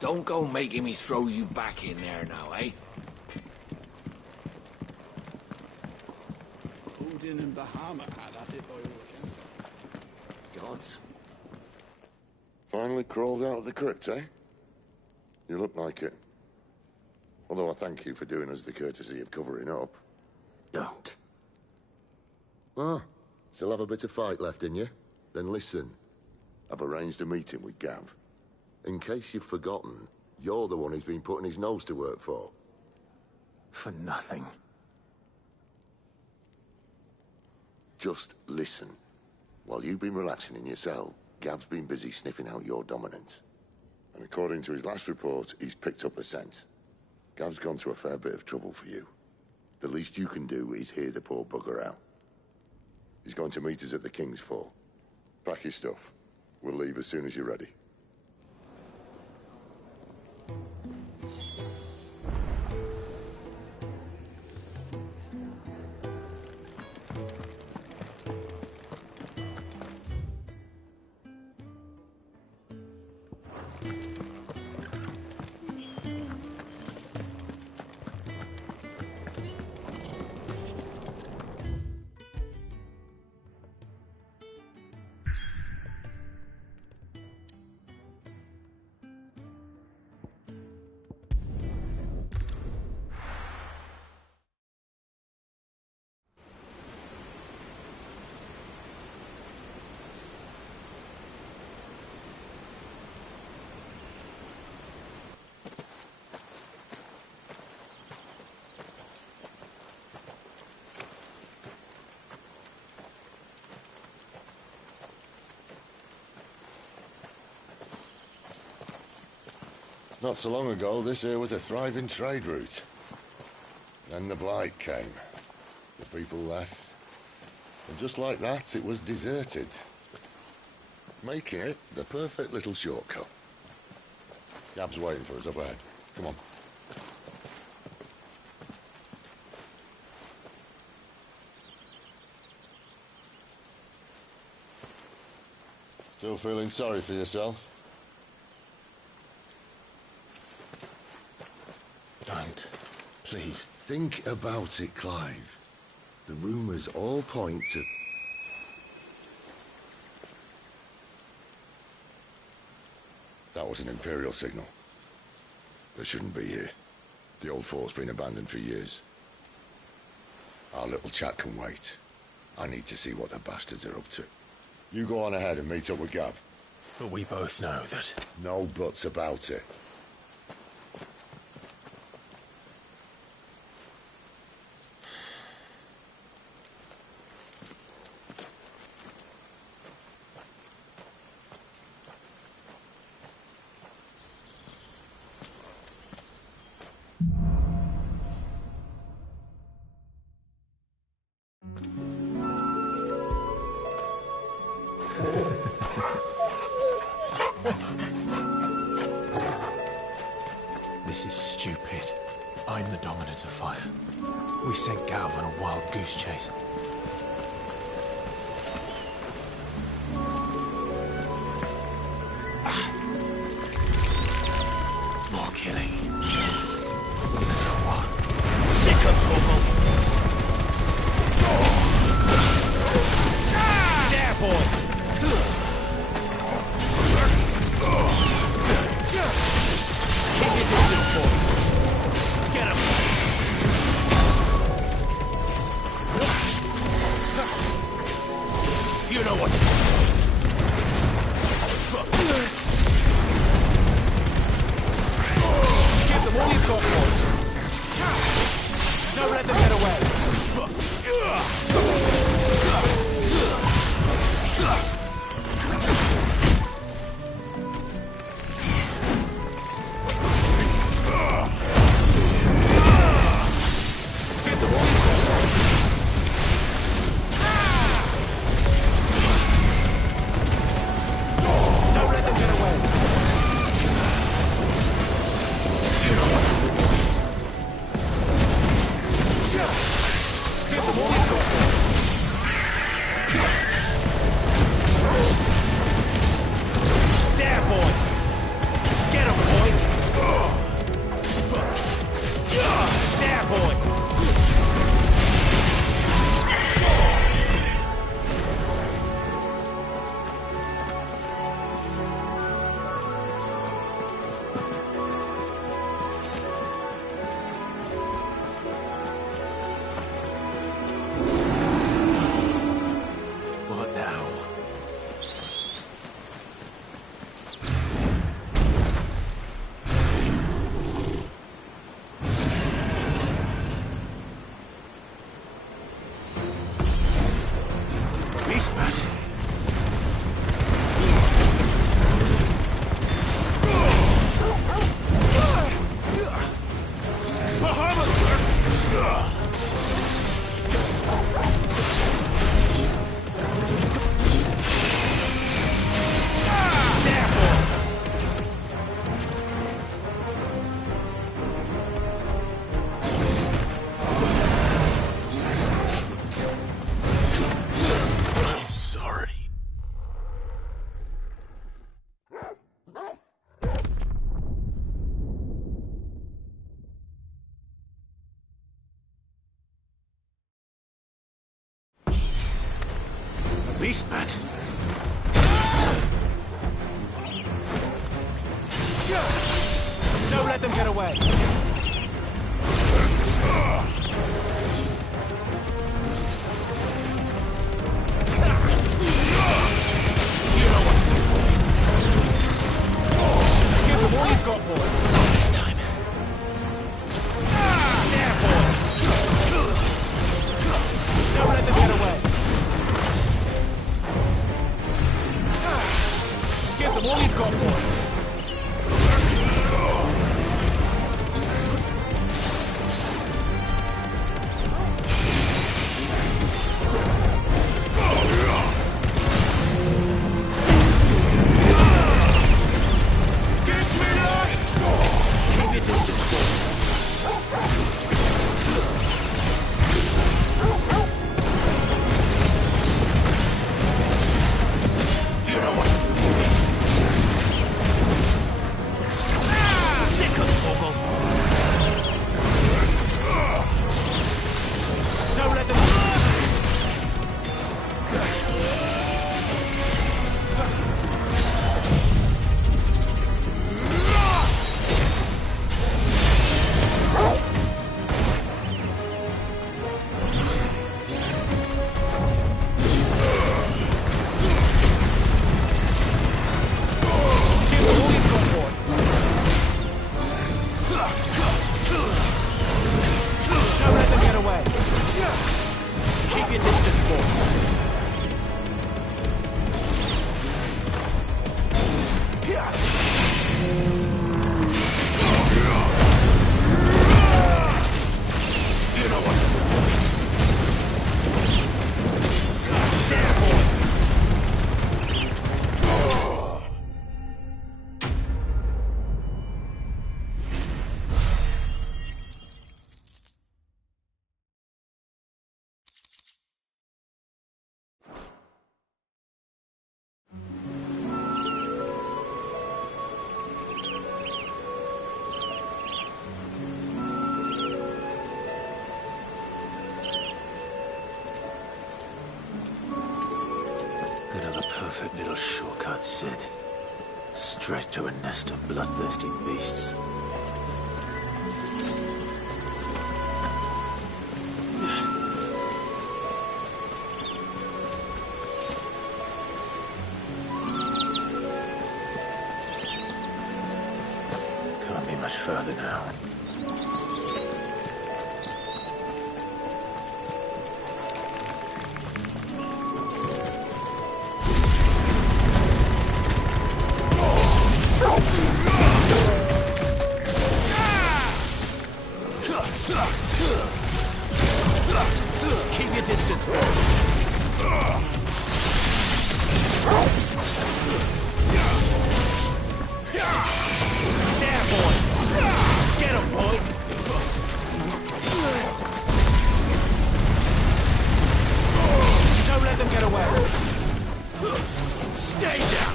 Don't go making me throw you back in there now, eh? Odin and Bahama had at it by all accounts. Gods. Finally crawled out of the crypt, eh? You look like it. Although I thank you for doing us the courtesy of covering up. Don't. Ah, still have a bit of fight left in you? Then listen. I've arranged a meeting with Gav. In case you've forgotten, you're the one he's been putting his nose to work for. For nothing. Just listen. While you've been relaxing in your cell, Gav's been busy sniffing out your dominance. And according to his last report, he's picked up a scent. Gav's gone to a fair bit of trouble for you. The least you can do is hear the poor bugger out. He's going to meet us at the King's Fall. Pack your stuff. We'll leave as soon as you're ready. Not so long ago, this here was a thriving trade route. Then the Blight came. The people left. And just like that, it was deserted. Making it the perfect little shortcut. Gav's waiting for us up ahead. Come on. Still feeling sorry for yourself? Don't. Please. Think about it, Clive. The rumours all point to... That was an Imperial signal. They shouldn't be here. The old fort's been abandoned for years. Our little chat can wait. I need to see what the bastards are up to. You go on ahead and meet up with Gav. But we both know that... No buts about it. This is stupid. I'm the dominant of fire. We sent Gav on a wild goose chase. More killing. What? Sick of trouble! There, boy! Keep your distance, boys. Get him! You know what to do. Give them all you've got, boys. Don't let them get away. Give them all you've got. beast, man. Don't let them get away. You know what to do, boy. Give them all you've got, boy. Not this time. There, boy. Don't let them get away. Give them all you've got, boy. Perfect little shortcut, Sid. Straight to a nest of bloodthirsty beasts. Can't be much further now. Keep your distance. There, boy. Get him, boy. Don't let them get away. Stay down.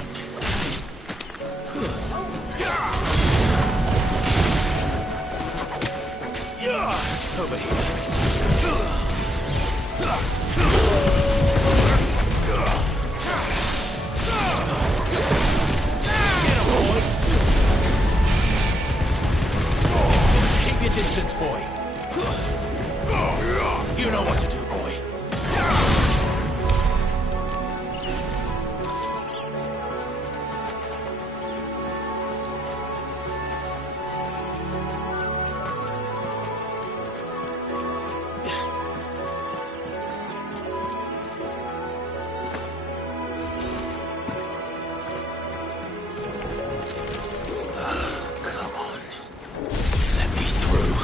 Over here. Get him, boy. Keep your distance, boy. You know what to do, boy. Come on. Let me through.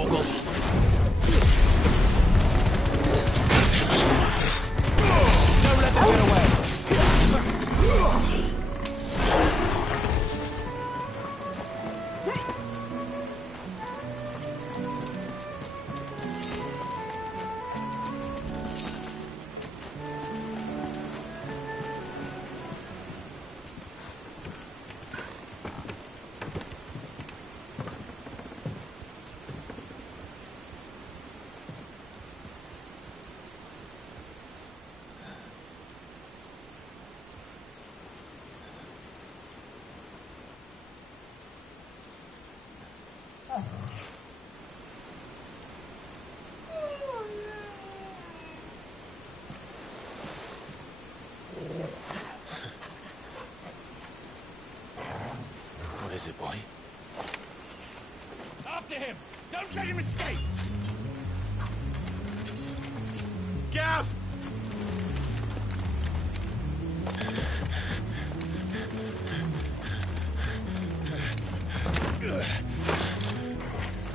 Torgal. Don't take much more of this. Don't let them get away. What is it, boy? After him! Don't let him escape! Gav!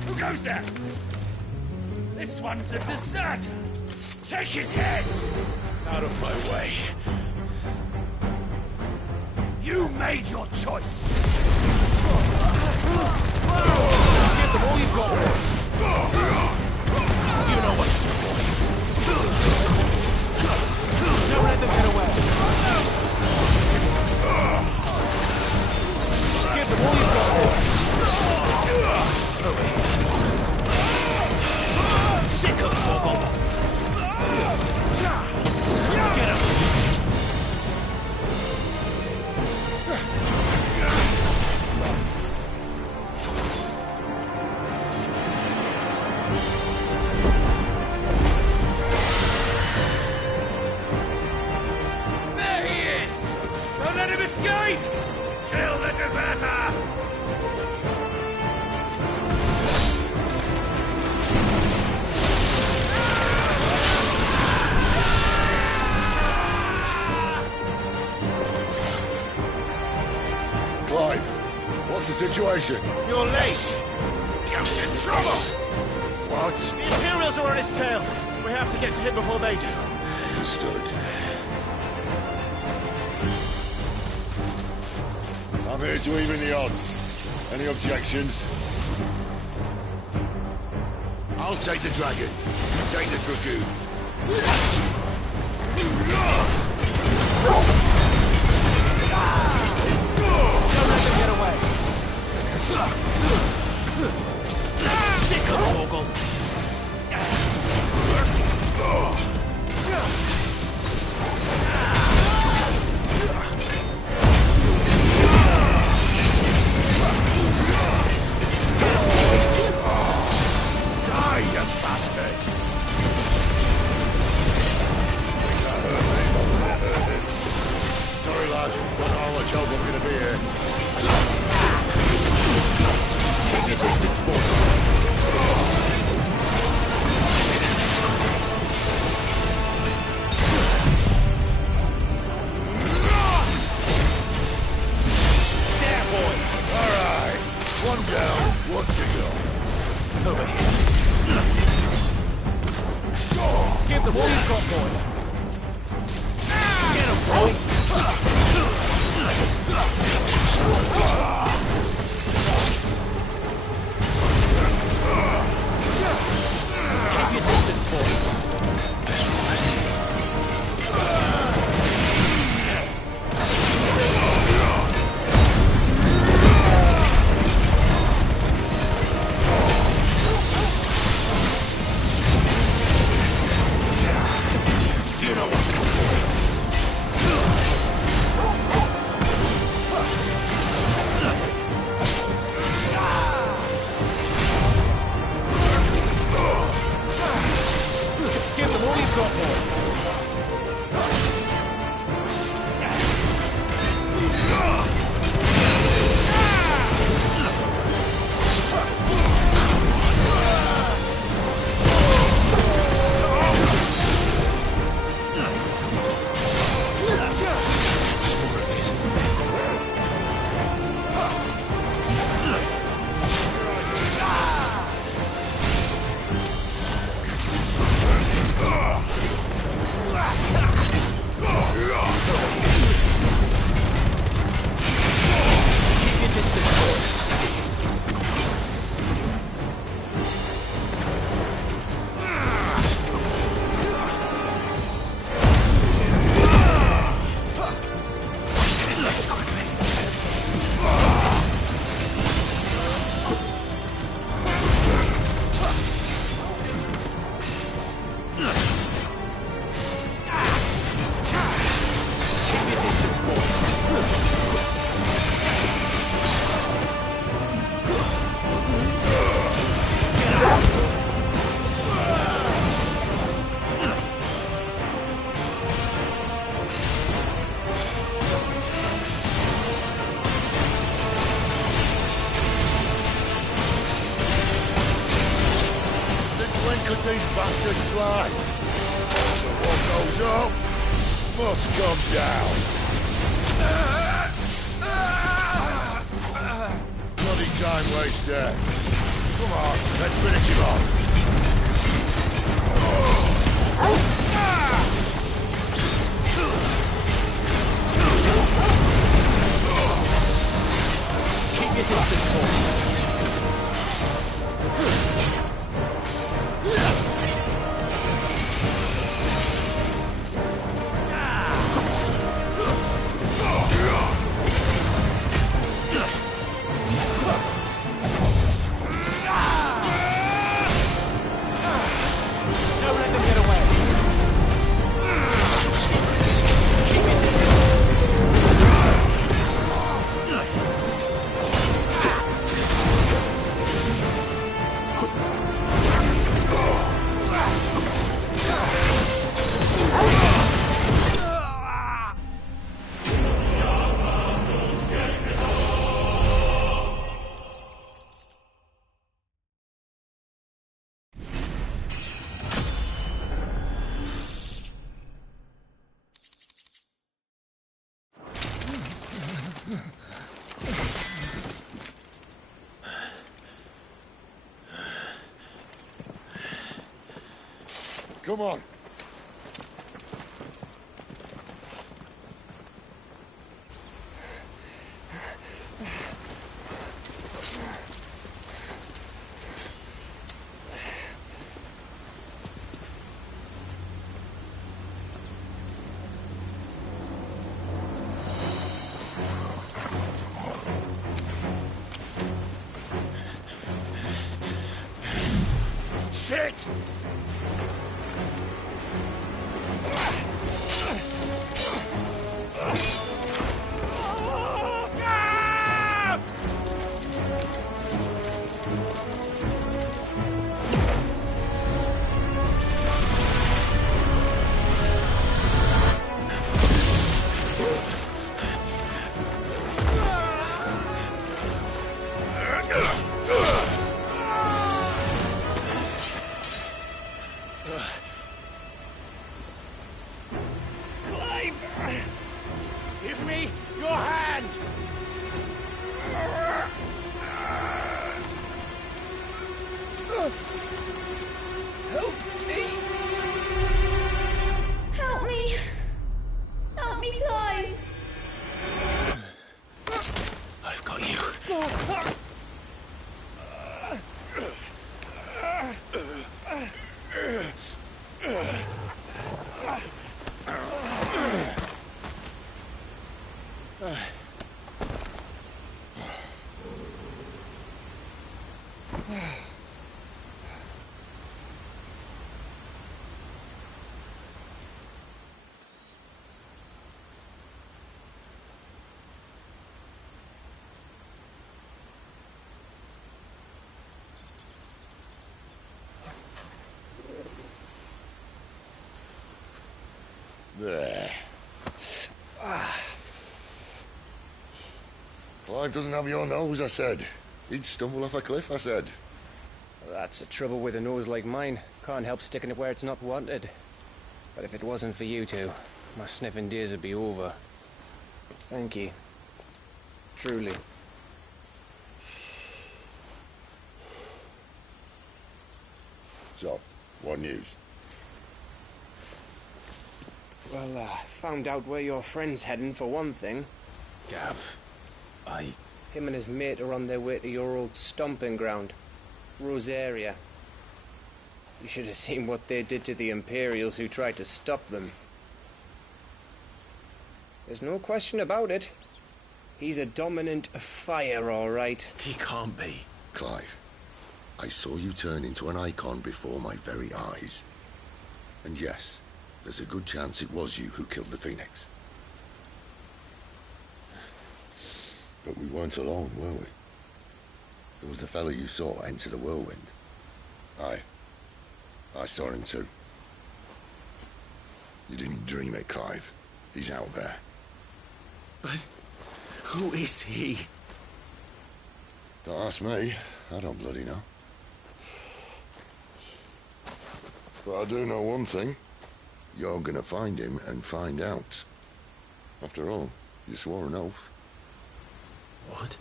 Who goes there? This one's a deserter! Take his head! Out of my way. You made your choice! Give them all you've got, boy! You know what to do, boy! Don't let them get away! Give them all you've got, boy! Over here. Sick of Torgal! Get him! Kill the deserter! Clive, what's the situation? You're late! Gamp's in trouble! What? The Imperials are on his tail. We have to get to him before they do. Understood. I'm here to even the odds. Any objections? I'll take the dragon. You take the dragoon. Don't let them get away. Sick of Torgal. Sorry, lad. Don't know how much help I'm going to be here. Keep your distance, boy. There, boy. All right. One down, one to go. Over here. Give them all you've got, boy. Get him, boy. Keep your distance, boy. You know what to do, boy. could these bastards fly? So what goes up must come down. Bloody time waster. Come on, let's finish him off. Keep your distance, boy. Don't let them get away. Keep your distance. Come on. Shit! Give me your hand! Help me! Help me! Help me, Clive! I've got you. There. Clive doesn't have your nose, I said. He'd stumble off a cliff, I said. That's the trouble with a nose like mine. Can't help sticking it where it's not wanted. But if it wasn't for you two, my sniffing days would be over. Thank you. Truly. So, what news? Well, found out where your friend's heading for one thing. Gav, Him and his mate are on their way to your old stomping ground, Rosaria. You should have seen what they did to the Imperials who tried to stop them. There's no question about it. He's a dominant of fire, all right. he can't be. Clive, I saw you turn into an icon before my very eyes. And yes, there's a good chance it was you who killed the Phoenix. But we weren't alone, were we? There was the fellow you saw enter the whirlwind. I saw him too. You didn't dream it, Clive. He's out there. But who is he? Don't ask me. I don't bloody know. But I do know one thing. You're gonna find him and find out. After all, you swore an oath. What?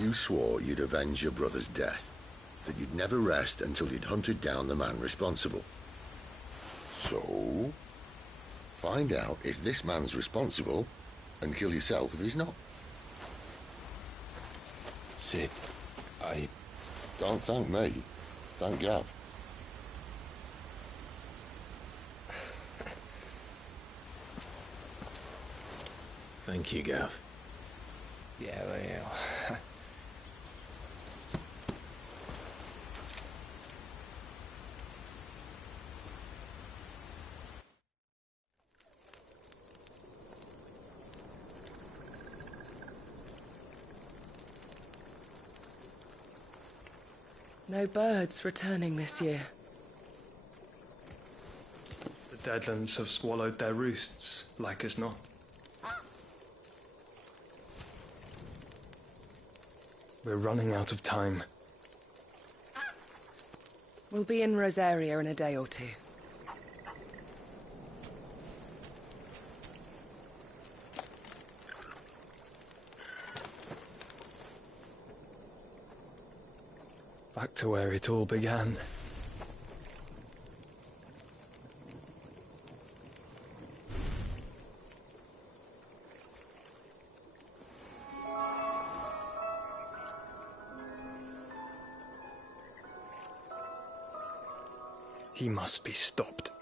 You swore you'd avenge your brother's death. That you'd never rest until you'd hunted down the man responsible. So, find out if this man's responsible and kill yourself if he's not. Sid, I... Don't thank me. Thank Gav. Thank you, Gav. Yeah, well. No birds returning this year. The Deadlands have swallowed their roosts, like as not. We're running out of time. We'll be in Rosaria in a day or two. Back to where it all began. He must be stopped.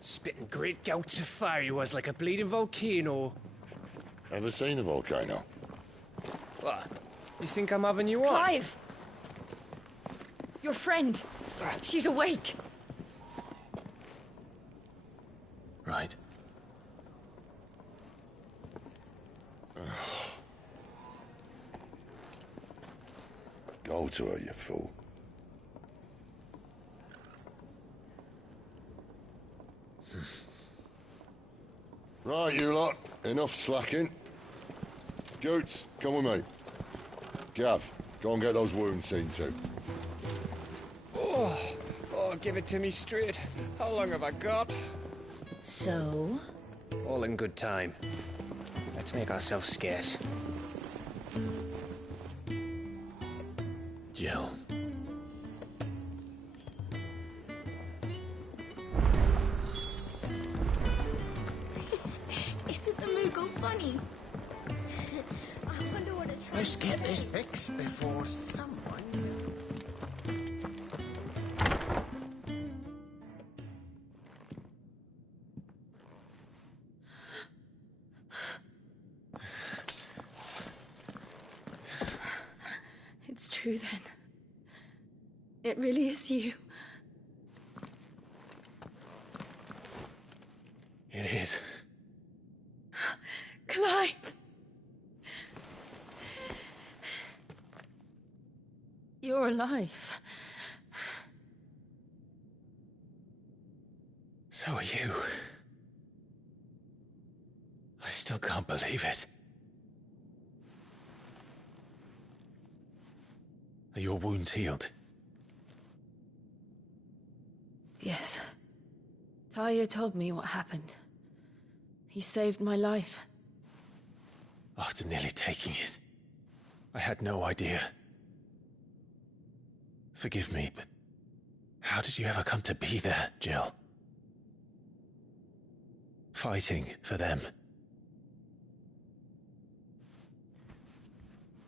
Spitting great gouts of fire he was, like a bleeding volcano. Ever seen a volcano? What? You think I'm having you on? Clive! Your friend. She's awake. Right. Go to her, you fool. Right, you lot. Enough slacking. Goots, come with me. Gav, go and get those wounds seen to. Oh, give it to me straight. How long have I got? So? All in good time. Let's make ourselves scarce. Jill. Isn't the Moogle funny? I wonder what it's trying Let's get this fixed before someone... It's true then. It really is you. It is. Clive! You're alive. So are you. I still can't believe it. Are your wounds healed? Yes. Talia told me what happened. You saved my life. After nearly taking it, I had no idea. Forgive me, but how did you ever come to be there, Jill? Fighting for them.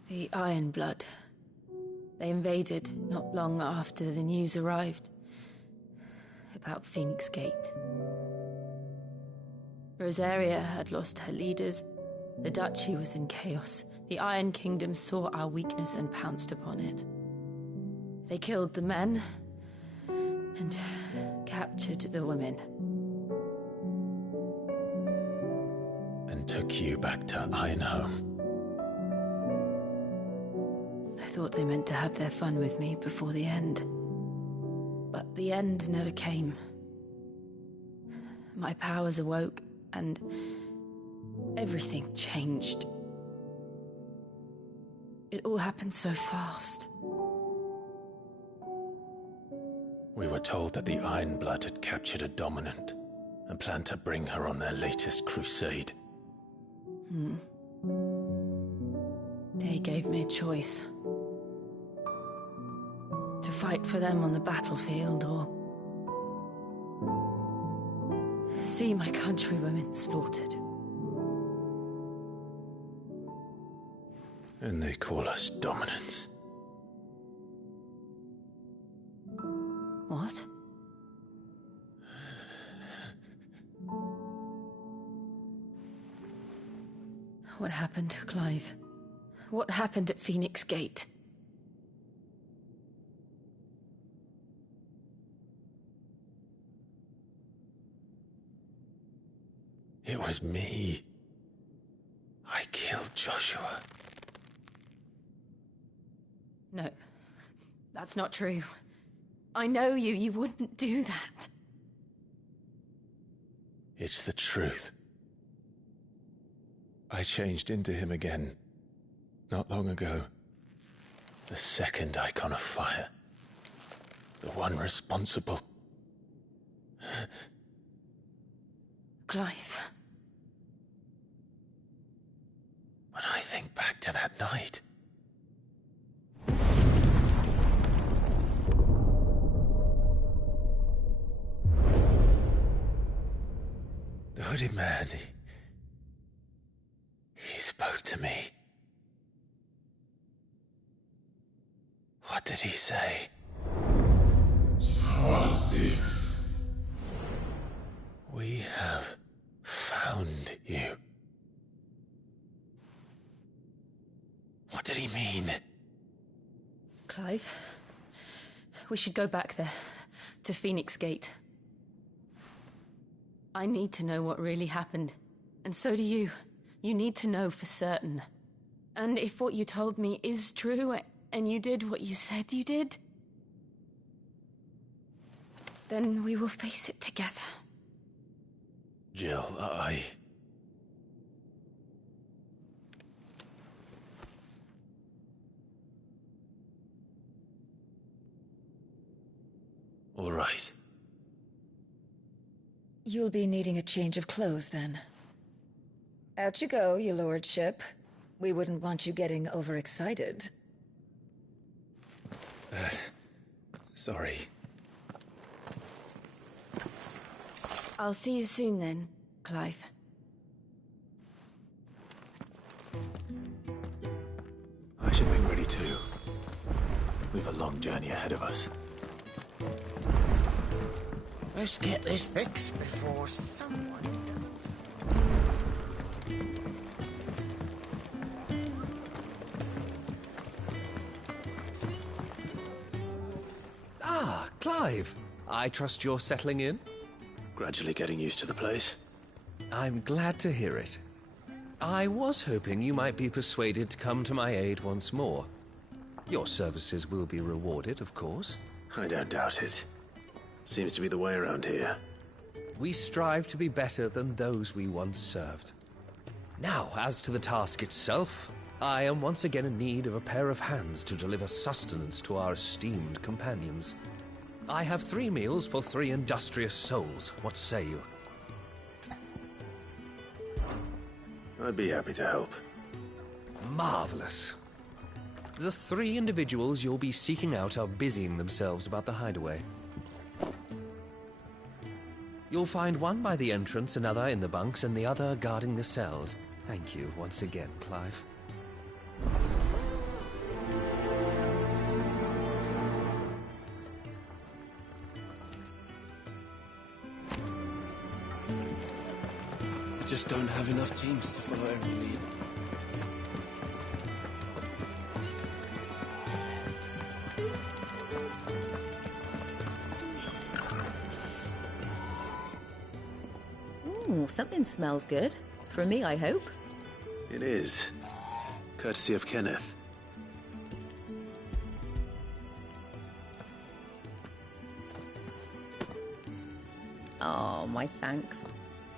The Iron Blood. They invaded not long after the news arrived about Phoenix Gate. Rosaria had lost her leaders. The Duchy was in chaos. The Iron Kingdom saw our weakness and pounced upon it. They killed the men and captured the women. And took you back to Ironhome. thought they meant to have their fun with me before the end. But the end never came. My powers awoke, and everything changed. It all happened so fast. We were told that the Ironblood had captured a dominant and planned to bring her on their latest crusade. They gave me a choice. To fight for them on the battlefield, or see my countrywomen slaughtered. And they call us dominants. What? What happened, Clive? What happened at Phoenix Gate? It was me. I killed Joshua. No, that's not true. I know you. You wouldn't do that. It's the truth. I changed into him again, not long ago. The second icon of fire. The one responsible. Clive. When I think back to that night... The hooded man, he spoke to me. What did he say? FF16. We have found you. What did he mean? Clive, we should go back there, to Phoenix Gate. I need to know what really happened, and so do you. You need to know for certain. And if what you told me is true, and you did what you said you did, then we will face it together. Jill, All right. You'll be needing a change of clothes, then. Out you go, your lordship. We wouldn't want you getting overexcited. Sorry. I'll see you soon then, Clive. I should be ready too. We've a long journey ahead of us. Let's get this fixed before someone doesn't. Ah, Clive. I trust you're settling in? Gradually getting used to the place. I'm glad to hear it. I was hoping you might be persuaded to come to my aid once more. Your services will be rewarded, of course. I don't doubt it. Seems to be the way around here. We strive to be better than those we once served. Now, as to the task itself, I am once again in need of a pair of hands to deliver sustenance to our esteemed companions. I have 3 meals for 3 industrious souls. What say you? I'd be happy to help. Marvelous. The 3 individuals you'll be seeking out are busying themselves about the hideaway. You'll find one by the entrance, another in the bunks, and the other guarding the cells. Thank you once again, Clive. We just don't have enough teams to follow every lead. Ooh, something smells good. For me, I hope. It is. Courtesy of Kenneth. Oh, my thanks.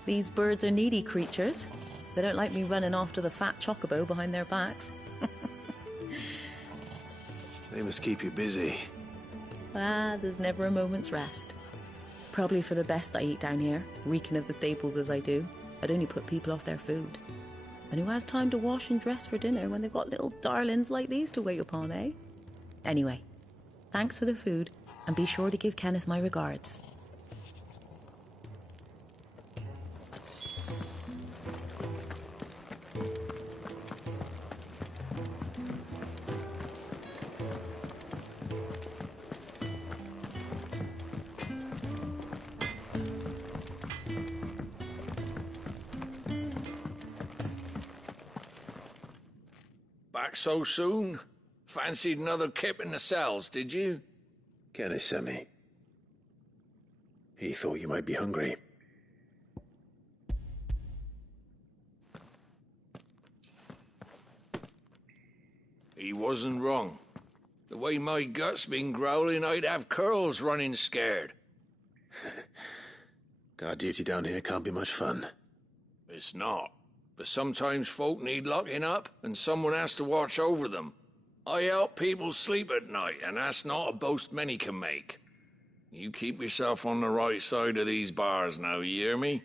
These birds are needy creatures. They don't like me running after the fat chocobo behind their backs. They must keep you busy. There's never a moment's rest. Probably for the best I eat down here, reeking of the staples as I do. I'd only put people off their food. And who has time to wash and dress for dinner when they've got little darlings like these to wait upon, eh? Anyway, thanks for the food, and be sure to give Kenneth my regards. Back so soon? Fancied another kip in the cells, did you? Kenneth sent me. He thought you might be hungry. He wasn't wrong. The way my gut's been growling, I'd have curls running scared. Guard duty down here can't be much fun. It's not. But sometimes folk need locking up, and someone has to watch over them. I help people sleep at night, and that's not a boast many can make. You keep yourself on the right side of these bars now, you hear me?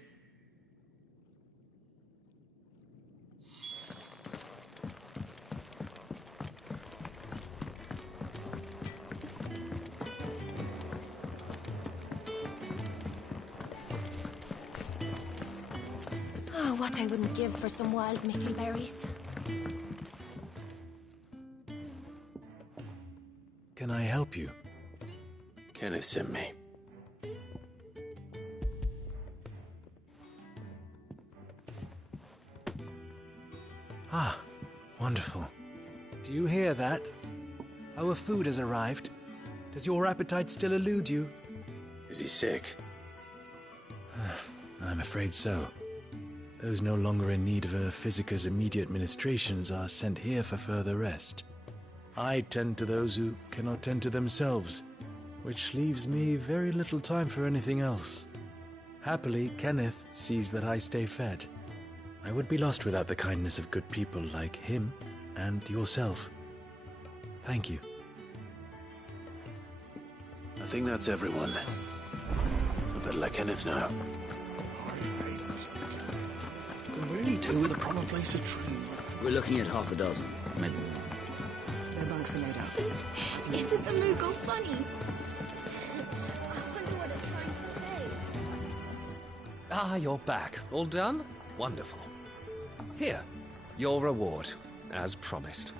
Oh, what I wouldn't give for some wild mickleberries. Can I help you? Kenneth sent me. Ah, wonderful. Do you hear that? Our food has arrived. Does your appetite still elude you? Is he sick? I'm afraid so. Those no longer in need of a Physica's immediate ministrations are sent here for further rest. I tend to those who cannot tend to themselves, which leaves me very little time for anything else. Happily, Kenneth sees that I stay fed. I would be lost without the kindness of good people like him and yourself. Thank you. I think that's everyone. I better let Kenneth know. Can really do with a proper place to train. We're looking at half a dozen, maybe more. Their bunks are made up. Isn't the Moogle funny? Ah, you're back. All done? Wonderful. Here, your reward, as promised.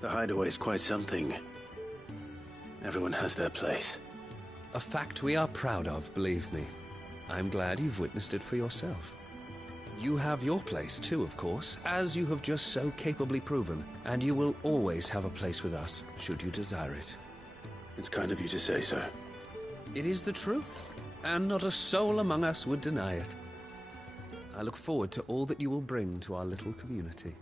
The hideaway's quite something. Everyone has their place. A fact we are proud of, believe me. I'm glad you've witnessed it for yourself. You have your place too, of course, as you have just so capably proven, and you will always have a place with us, should you desire it. It's kind of you to say so. It is the truth, and not a soul among us would deny it. I look forward to all that you will bring to our little community.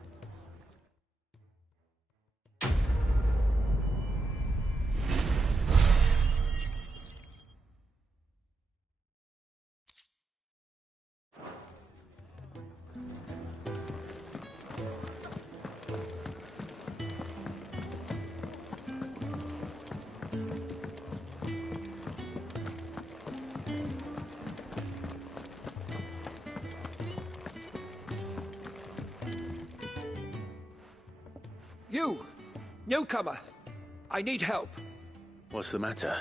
You! Newcomer! I need help. What's the matter?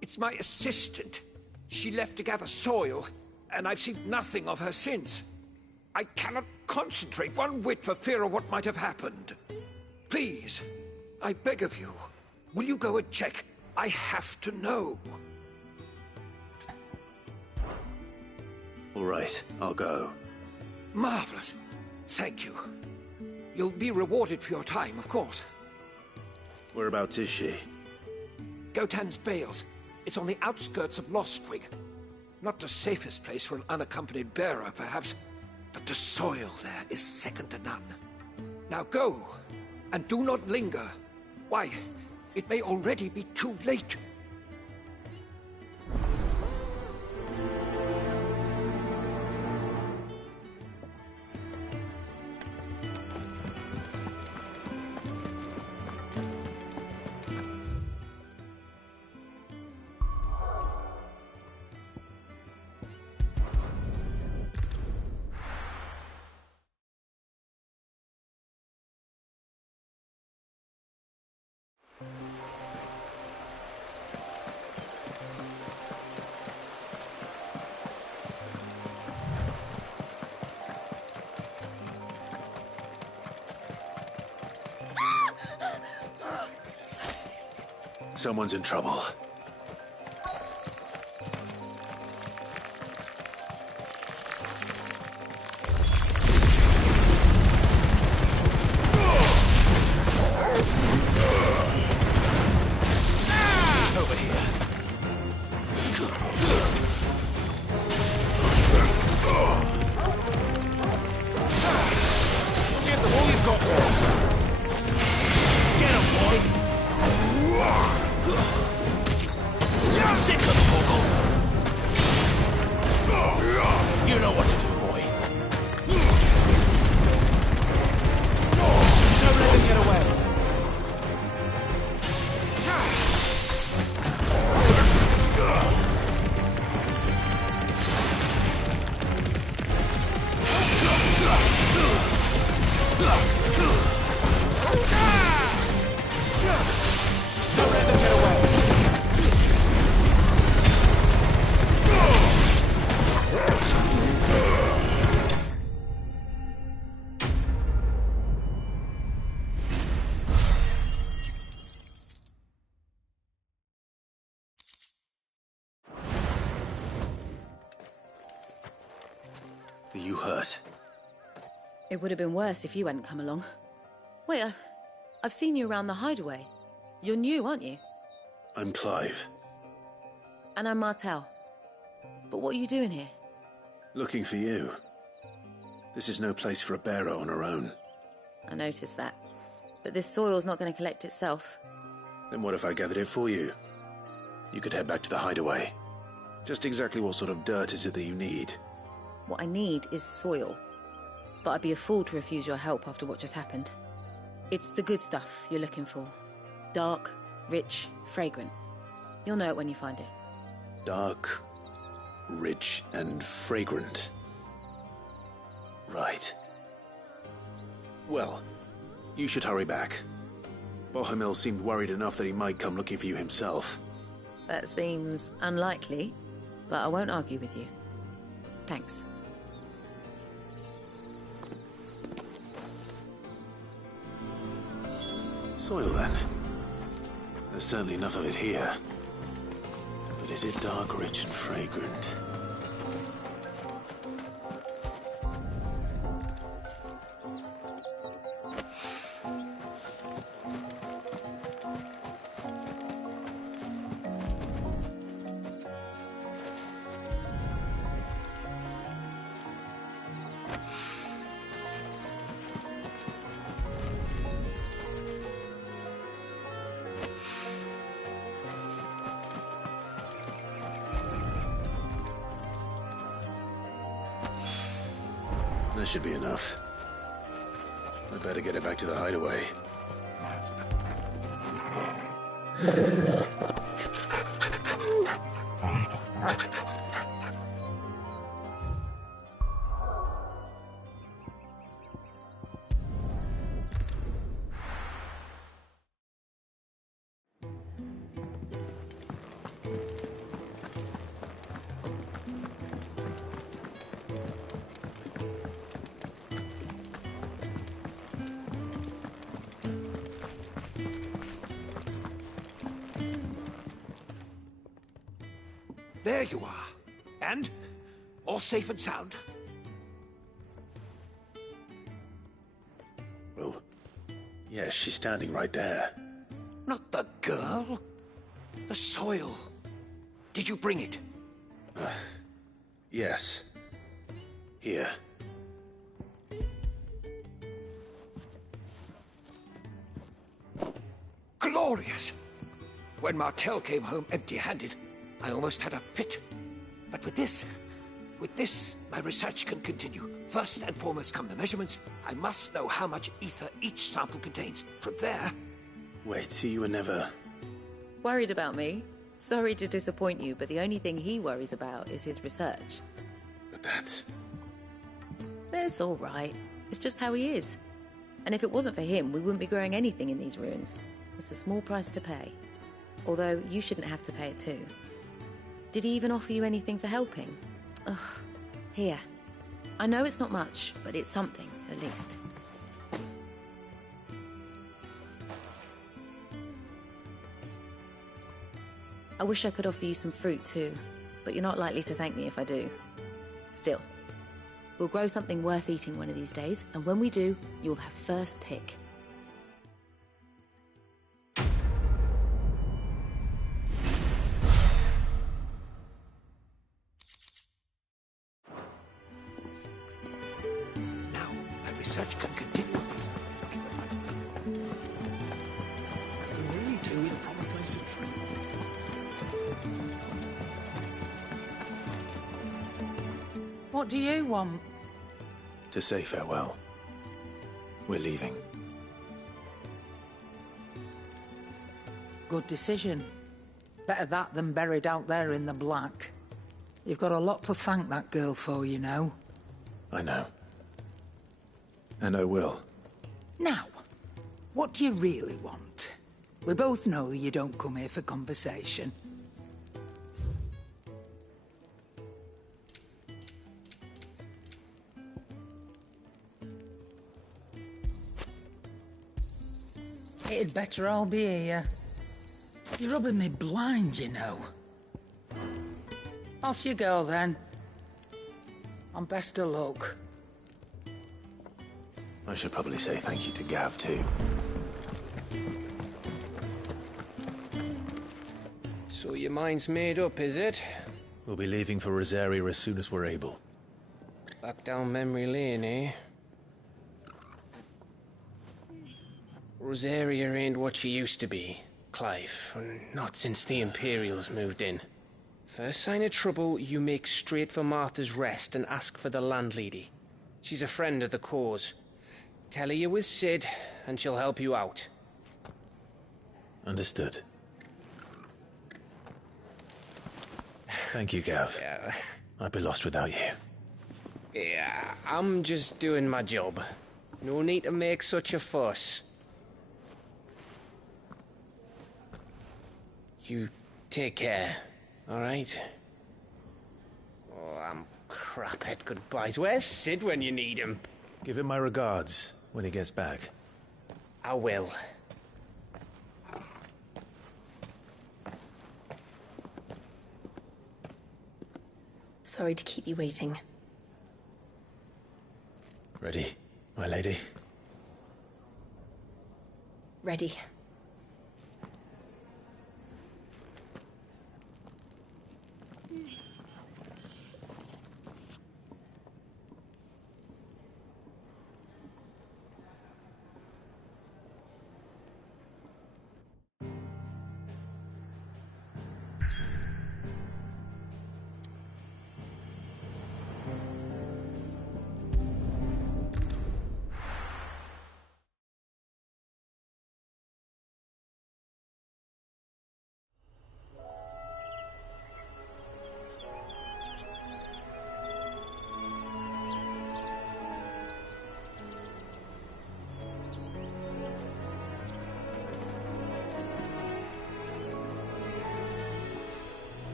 It's my assistant. She left to gather soil, and I've seen nothing of her since. I cannot concentrate one whit for fear of what might have happened. Please, I beg of you, will you go and check? I have to know. All right, I'll go. Marvelous. Thank you. You'll be rewarded for your time, of course. Whereabouts is she? Gotan's Bales. It's on the outskirts of Lostwig. Not the safest place for an unaccompanied bearer, perhaps, but the soil there is second to none. Now go, and do not linger. Why, it may already be too late. Someone's in trouble. It's over here. Give them all you've got. Get him, boy. Sick of Torgal. You know what to do, boy. Don't let them get away. Don't let them get away. Are you hurt? It would have been worse if you hadn't come along. Wait, I've seen you around the hideaway. You're new, aren't you? I'm Clive. And I'm Martel. But what are you doing here? Looking for you. This is no place for a bearer on her own. I noticed that. But this soil's not going to collect itself. Then what if I gathered it for you? You could head back to the hideaway. Just exactly what sort of dirt is it that you need? What I need is soil. But I'd be a fool to refuse your help after what just happened. It's the good stuff you're looking for. Dark, rich, fragrant. You'll know it when you find it. Dark, rich, and fragrant. Right. Well, you should hurry back. Bohemil seemed worried enough that he might come looking for you himself. That seems unlikely, but I won't argue with you. Thanks. Soil, then. There's certainly enough of it here. But is it dark, rich, and fragrant? That should be enough. I better get it back to the hideaway. There you are. And? All safe and sound? Well, yes, she's standing right there. Not the girl. The soil. Did you bring it? Yes. Here. Glorious! When Martel came home empty-handed, I almost had a fit. But with this, my research can continue. First and foremost come the measurements. I must know how much ether each sample contains. From there... Wait, so you were never... Worried about me? Sorry to disappoint you, but the only thing he worries about is his research. But that's... That's all right. It's just how he is. And if it wasn't for him, we wouldn't be growing anything in these ruins. It's a small price to pay. Although, you shouldn't have to pay it too. Did he even offer you anything for helping? Ugh. Here. I know it's not much, but it's something, at least. I wish I could offer you some fruit too, but you're not likely to thank me if I do. Still, we'll grow something worth eating one of these days, and when we do, you'll have first pick. Now, my research can continue. I can really do with a proper place of training. What do you want? To say farewell. We're leaving. Good decision. Better that than buried out there in the black. You've got a lot to thank that girl for, you know. I know. And I will. Now, what do you really want? We both know you don't come here for conversation. It'd better all be here. You're rubbing me blind, you know. Off you go, then. And best of luck. I should probably say thank you to Gav, too. So your mind's made up, is it? We'll be leaving for Rosaria as soon as we're able. Back down memory lane, eh? Rosaria ain't what she used to be, Clive. Not since the Imperials moved in. First sign of trouble, you make straight for Martha's Rest and ask for the landlady. She's a friend of the cause. Tell her you was Sid, and she'll help you out. Understood. Thank you, Gav. Yeah. I'd be lost without you. Yeah, I'm just doing my job. No need to make such a fuss. You take care, all right? Oh, I'm crap at goodbyes. Where's Sid when you need him? Give him my regards when he gets back. I will. Sorry to keep you waiting. Ready, my lady? Ready.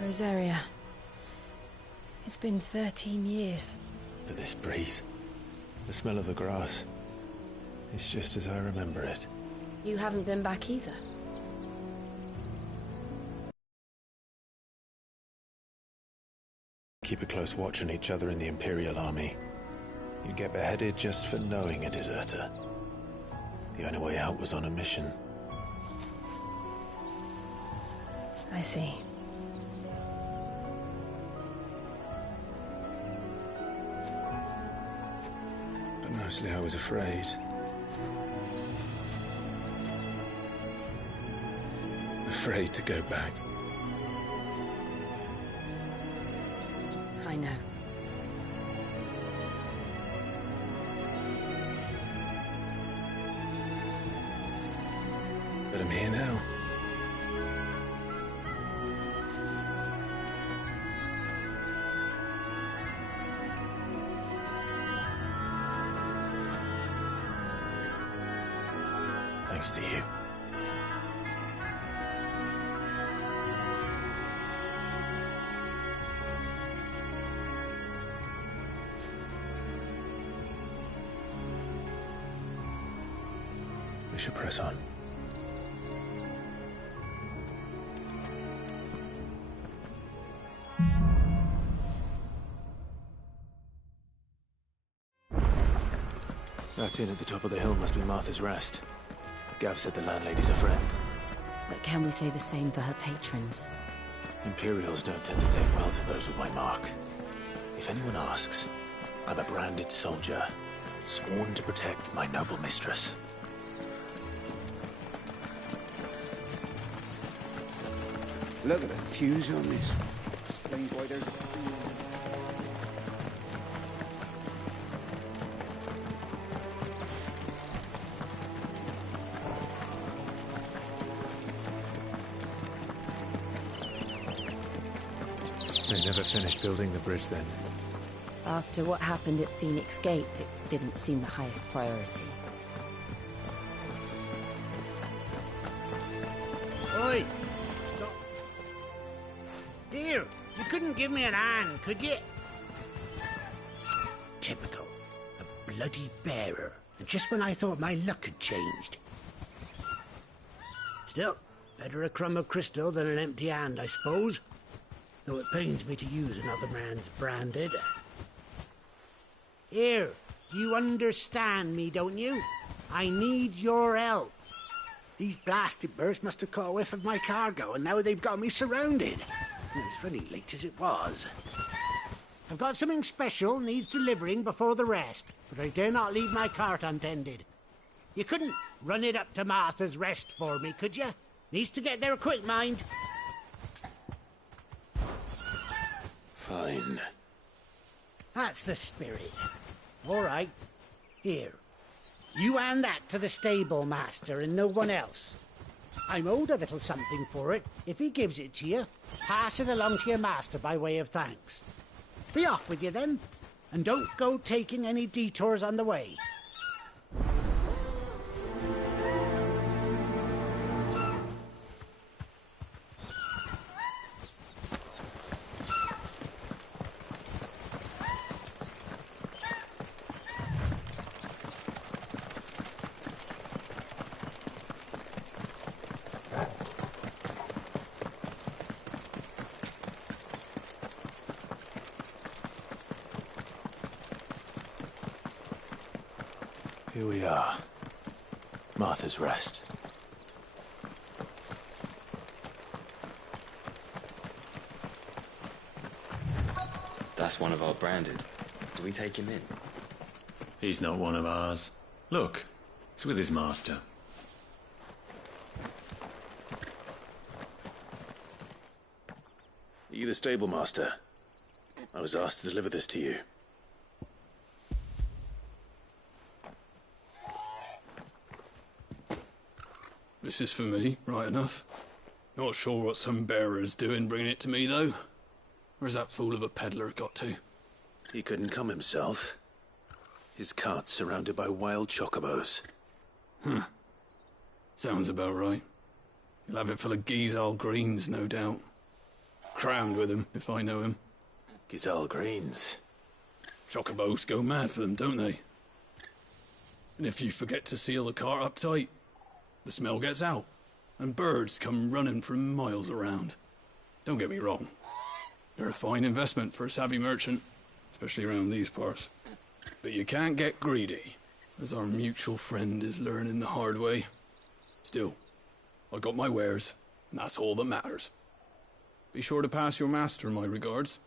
Rosaria. It's been 13 years. But this breeze, the smell of the grass, it's just as I remember it. You haven't been back either. Keep a close watch on each other in the Imperial Army. You get beheaded just for knowing a deserter. The only way out was on a mission. I see. But mostly I was afraid. Afraid to go back. I know. But I'm here now. Thanks to you. We should press on. That inn at the top of the hill must be Martha's Rest. Gav said the landlady's a friend. But can we say the same for her patrons? Imperials don't tend to take well to those with my mark. If anyone asks, I'm a branded soldier, sworn to protect my noble mistress. Look at the fuse on this. Explains why there's a... They never finished building the bridge then. After what happened at Phoenix Gate, it didn't seem the highest priority. Oi! Stop. Here, you couldn't give me an hand, could you? Typical. A bloody bearer. And just when I thought my luck had changed. Still, better a crumb of crystal than an empty hand, I suppose. Though it pains me to use another man's branded. Here, you understand me, don't you? I need your help. These blasted birds must have caught a whiff of my cargo, and now they've got me surrounded. It's really late as it was. I've got something special needs delivering before the rest, but I dare not leave my cart untended. You couldn't run it up to Martha's Rest for me, could you? Needs to get there quick, mind. Fine. That's the spirit. All right. Here. You hand that to the stable master and no one else. I'm owed a little something for it. If he gives it to you, pass it along to your master by way of thanks. Be off with you then, and don't go taking any detours on the way. Here we are. Martha's Rest. That's one of our branded. Do we take him in? He's not one of ours. Look, he's with his master. Are you the stable master? I was asked to deliver this to you. This is for me, right enough. Not sure what some bearer's doing bringing it to me, though. Where's that fool of a peddler got to? He couldn't come himself. His cart's surrounded by wild chocobos. Huh. Sounds about right. He'll have it full of Gizal greens, no doubt. Crammed with him, if I know him. Gizal greens? Chocobos go mad for them, don't they? And if you forget to seal the cart up tight, the smell gets out, and birds come running from miles around. Don't get me wrong. They're a fine investment for a savvy merchant, especially around these parts. But you can't get greedy, as our mutual friend is learning the hard way. Still, I got my wares, and that's all that matters. Be sure to pass your master my regards.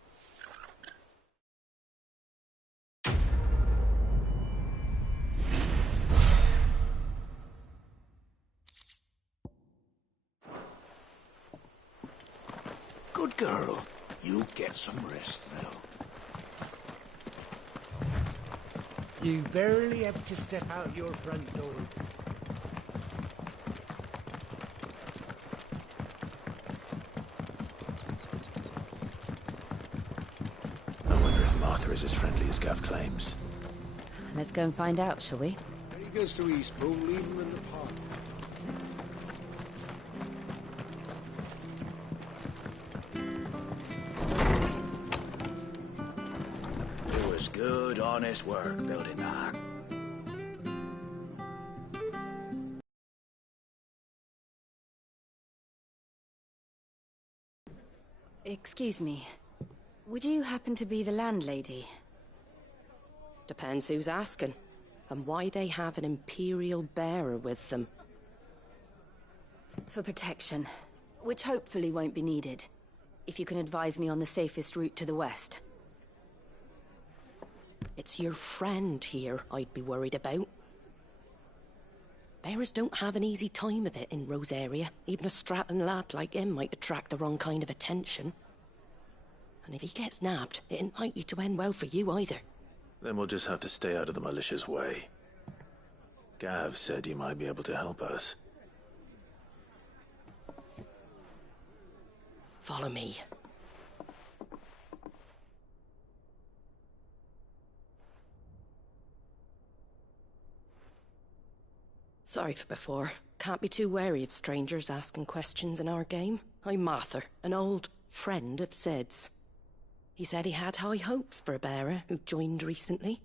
Good girl. You get some rest now. You barely have to step out your front door. I wonder if Martha is as friendly as Gav claims. Let's go and find out, shall we? When he goes to Eastbourne, leave him in the park. It was good, honest work building that. Excuse me. Would you happen to be the landlady? Depends who's asking. and why they have an Imperial bearer with them. For protection, which hopefully won't be needed. If you can advise me on the safest route to the west. It's your friend here I'd be worried about. Bearers don't have an easy time of it in Rosaria. Even a Stratton lad like him might attract the wrong kind of attention. And if he gets nabbed, it ain't likely to end well for you either. Then we'll just have to stay out of the militia's way. Gav said he might be able to help us. Follow me. Sorry for before. Can't be too wary of strangers asking questions in our game. I'm Martha, an old friend of Sid's. He said he had high hopes for a bearer who joined recently.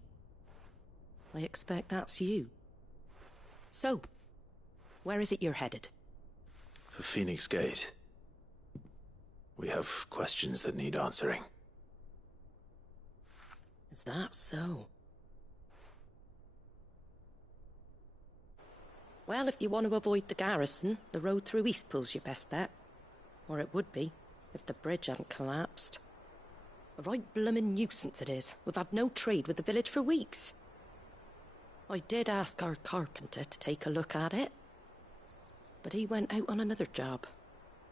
I expect that's you. So, where is it you're headed? For Phoenix Gate. We have questions that need answering. Is that so? Well, if you want to avoid the garrison, the road through Eastpool's your best bet. Or it would be, if the bridge hadn't collapsed. A right bloomin' nuisance it is. We've had no trade with the village for weeks. I did ask our carpenter to take a look at it. But he went out on another job,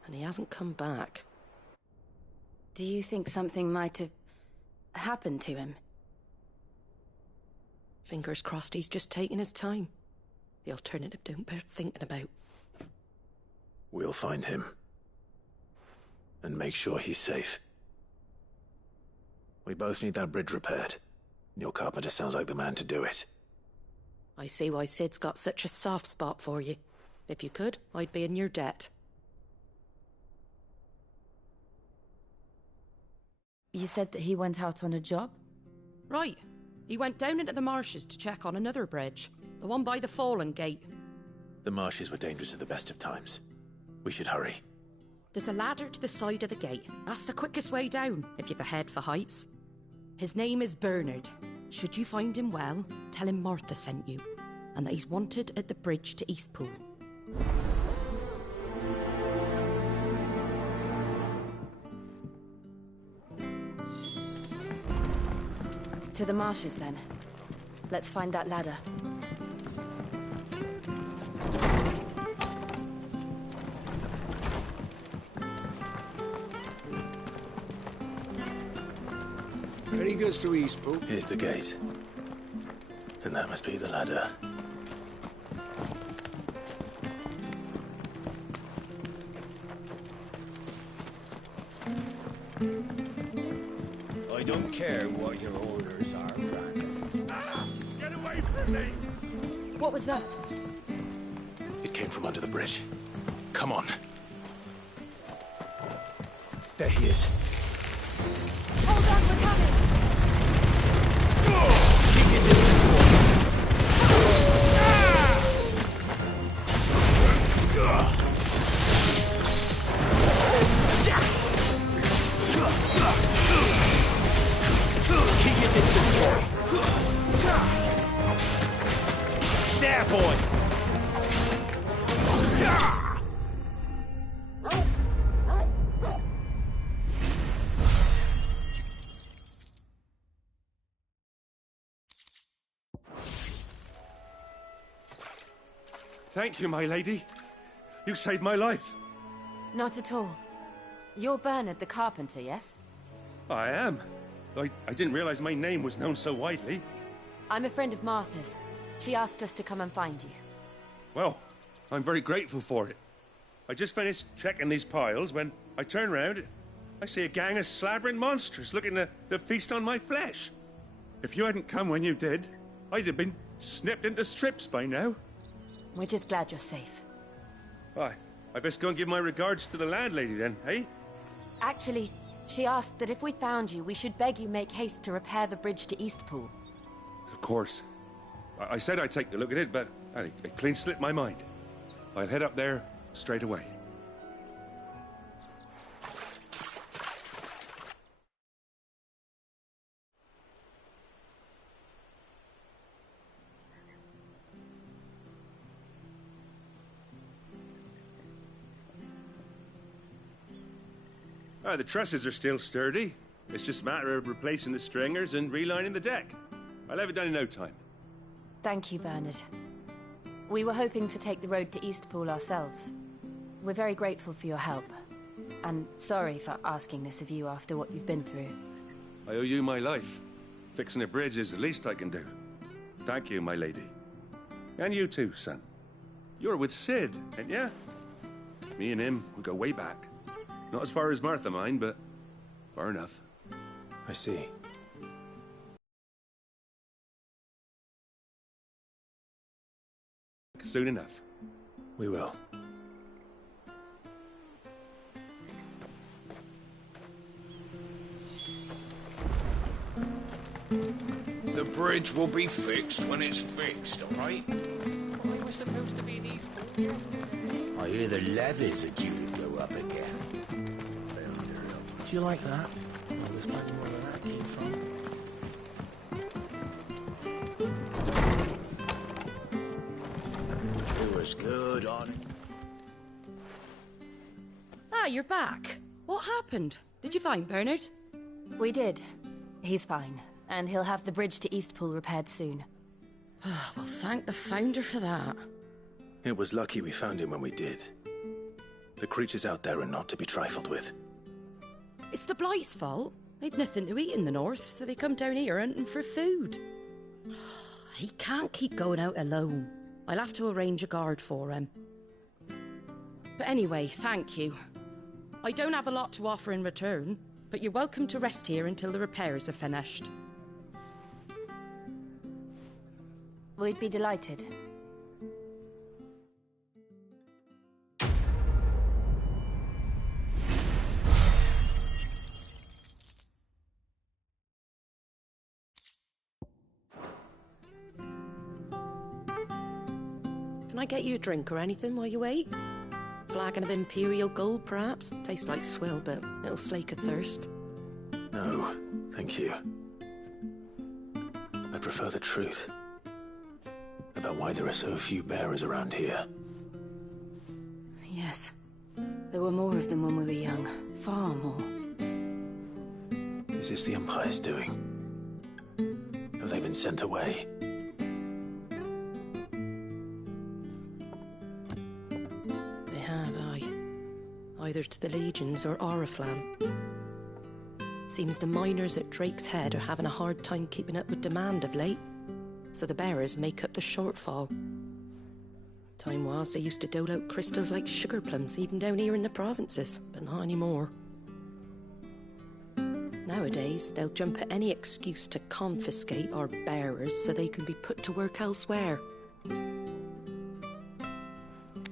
and he hasn't come back. Do you think something might have happened to him? Fingers crossed he's just taking his time. The alternative don't bear thinking about. We'll find him. And make sure he's safe. We both need that bridge repaired. Your carpenter sounds like the man to do it. I see why Sid's got such a soft spot for you. If you could, I'd be in your debt. You said that he went out on a job? Right. He went down into the marshes to check on another bridge. The one by the Fallen Gate. The marshes were dangerous at the best of times. We should hurry. There's a ladder to the side of the gate. That's the quickest way down, if you've a head for heights. His name is Bernard. Should you find him well, tell him Martha sent you, and that he's wanted at the bridge to Eastpool. To the marshes, then. Let's find that ladder. Very good to Eastpool. Here's the gate. And that must be the ladder. I don't care what your orders are, Brandon. Get away from me! What was that? It came from under the bridge. Come on. There he is. Hold on, we're coming! Keep your distance, boy. Keep your distance, boy. There, boy. Thank you, my lady. You saved my life. Not at all. You're Bernard the carpenter, yes? I am. I didn't realize my name was known so widely. I'm a friend of Martha's. She asked us to come and find you. Well, I'm very grateful for it. I just finished checking these piles when I turn round. I see a gang of slavering monsters looking to feast on my flesh. If you hadn't come when you did, I'd have been snipped into strips by now. We're just glad you're safe. Why, I best go and give my regards to the landlady then, eh? Actually, she asked that if we found you, we should beg you make haste to repair the bridge to Eastpool. Of course. I said I'd take a look at it, but it clean slipped my mind. I'll head up there straight away. The trusses are still sturdy. It's just a matter of replacing the stringers and relining the deck. I'll have it done in no time. Thank you, Bernard. We were hoping to take the road to Eastpool ourselves. We're very grateful for your help. And sorry for asking this of you after what you've been through. I owe you my life. Fixing a bridge is the least I can do. Thank you, my lady. And you too, son. You're with Sid, ain't ya? Me and him, we go way back. Not as far as Martha, mind, but far enough. I see. Soon enough. We will. The bridge will be fixed when it's fixed, all right? We were supposed to be in Eastpool yesterday. I hear the levies are due to go up again. Do you like that? I'll explain where that came from. It was good on it. Ah, you're back. What happened? Did you find Bernard? We did. He's fine, and he'll have the bridge to Eastpool repaired soon. Well, thank the Founder for that. It was lucky we found him when we did. The creatures out there are not to be trifled with. It's the Blight's fault. They'd nothing to eat in the north, so they come down here hunting for food. He can't keep going out alone. I'll have to arrange a guard for him. But anyway, thank you. I don't have a lot to offer in return, but you're welcome to rest here until the repairs are finished. We'd be delighted. Can I get you a drink or anything while you wait? Flagon of Imperial Gold, perhaps? Tastes like swill, but it'll slake a thirst. No, thank you. I prefer the truth. About why there are so few bearers around here. Yes. There were more of them when we were young. Far more. Is this the Empire's doing? Have they been sent away? They have, aye. Either to the Legions or Oriflamme. Seems the miners at Drake's Head are having a hard time keeping up with demand of late, so the bearers make up the shortfall. Time was they used to dole out crystals like sugar plums even down here in the provinces, but not anymore. Nowadays, they'll jump at any excuse to confiscate our bearers so they can be put to work elsewhere.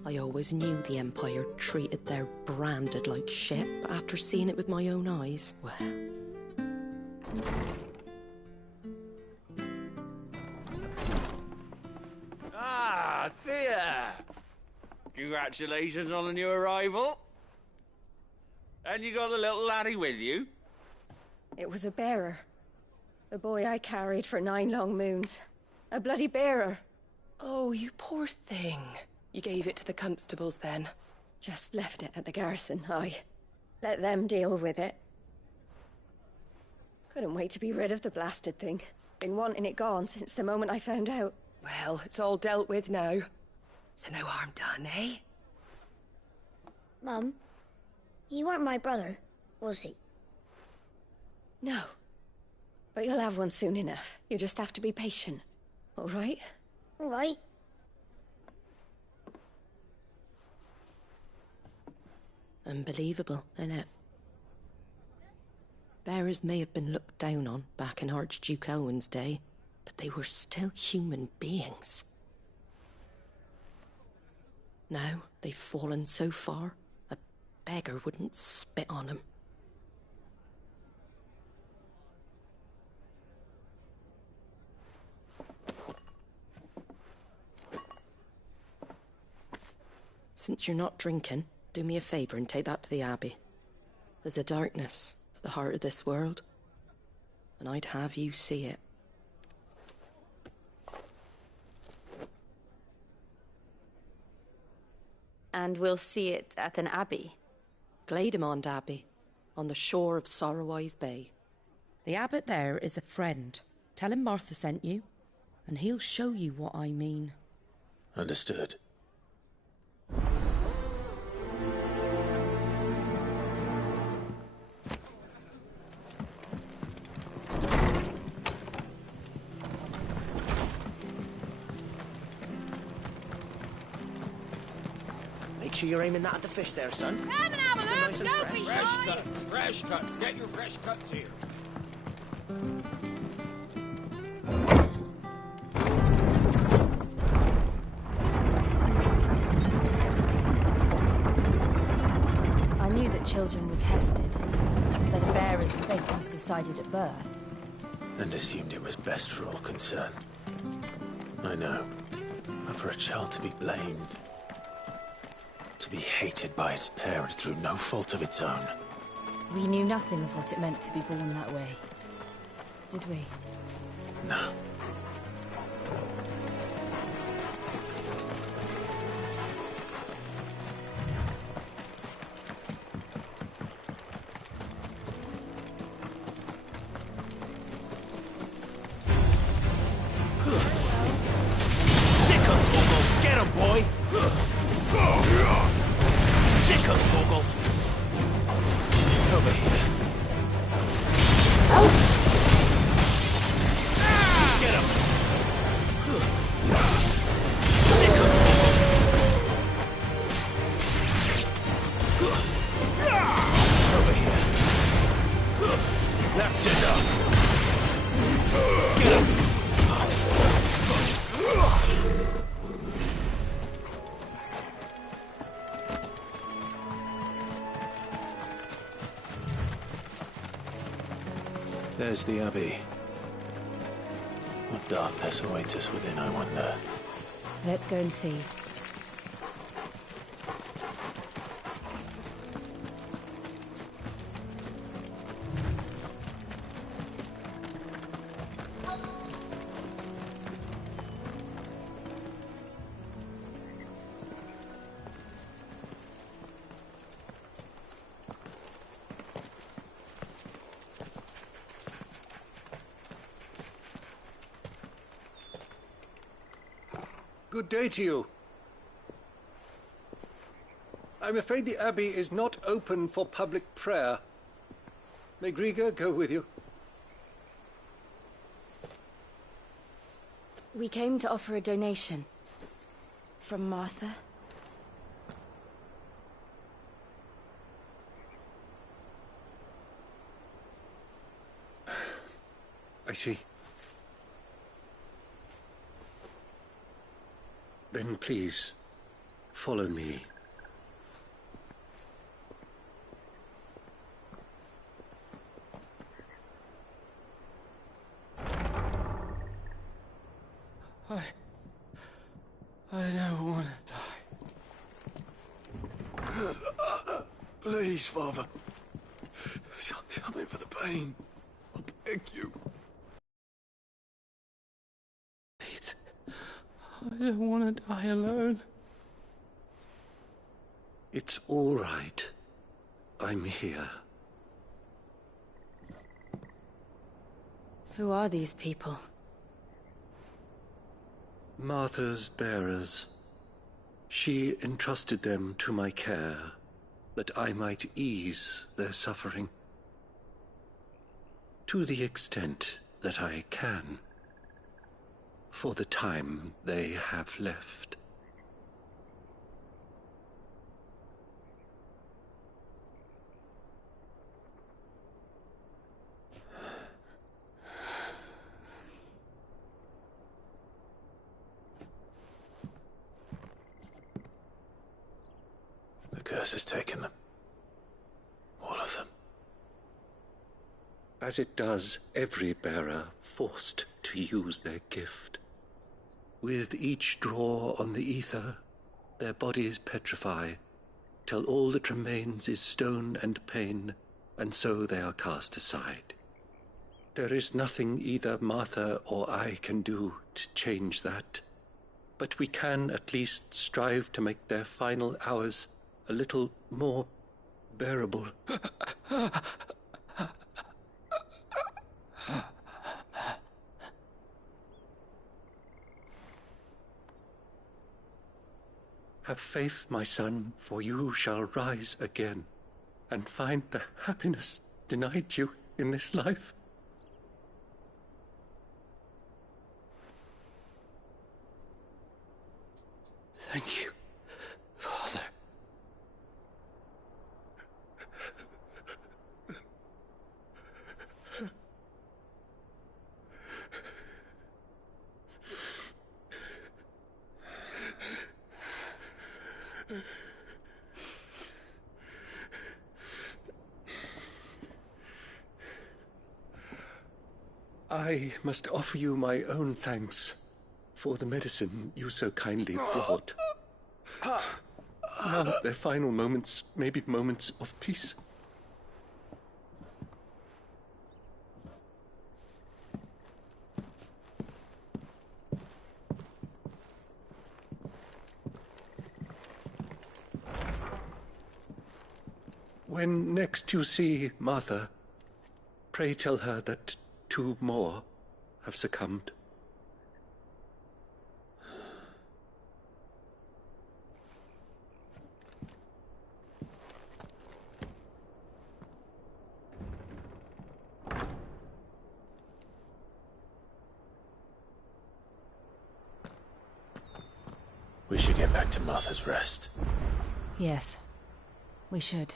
I always knew the Empire treated their branded like shit, but after seeing it with my own eyes, well... Ah, Thea! Congratulations on the new arrival. And you got the little laddie with you? It was a bearer. The boy I carried for 9 long moons. A bloody bearer. Oh, you poor thing. You gave it to the constables then? Just left it at the garrison, aye. Let them deal with it. Couldn't wait to be rid of the blasted thing. Been wanting it gone since the moment I found out. Well, it's all dealt with now. So no harm done, eh? Mum, you weren't my brother, was he? No. But you'll have one soon enough. You just have to be patient. All right? All right. Unbelievable, innit? Bearers may have been looked down on back in Archduke Elwin's day, but they were still human beings. Now they've fallen so far, a beggar wouldn't spit on them. Since you're not drinking, do me a favour and take that to the Abbey. There's a darkness at the heart of this world, and I'd have you see it. And we'll see it at an abbey? Glademond Abbey. on the shore of Sorrowise Bay. The abbot there is a friend. Tell him Martha sent you, and he'll show you what I mean. Understood. Make sure you're aiming that at the fish there, son. Come and have a look! Nice and Don't be fresh. shy! Fresh cuts. Get your fresh cuts here. I knew that children were tested, that a bearer's fate was decided at birth. And assumed it was best for all concerned. I know. But for a child to be blamed, to be hated by its parents through no fault of its own. We knew nothing of what it meant to be born that way, did we? No. Sicko Torgal! Get him, boy! Sicko Torgal! Over here. Get him! Sicko Torgal! Over here. That's enough. Get him! There's the Abbey. What darkness awaits us within, I wonder. Let's go and see. Good day to you. I'm afraid the Abbey is not open for public prayer. May Griga go with you? We came to offer a donation. From Martha. I see. Then please, follow me. I don't want to die. Please, Father. Show me for the pain. I beg you. Please. I don't want to die alone. It's all right. I'm here. Who are these people? Martha's bearers. She entrusted them to my care, that I might ease their suffering. To the extent that I can. For the time they have left. The curse has taken them. All of them. As it does every bearer forced to use their gift. With each draw on the ether, their bodies petrify, till all that remains is stone and pain, and so they are cast aside. There is nothing either Martha or I can do to change that, but we can at least strive to make their final hours a little more bearable. Have faith, my son, for you shall rise again and find the happiness denied you in this life. Thank you, Father. I must offer you my own thanks for the medicine you so kindly brought. Now their final moments may be moments of peace. When next you see Martha, pray tell her that 2 more have succumbed. We should get back to Martha's Rest. Yes, we should.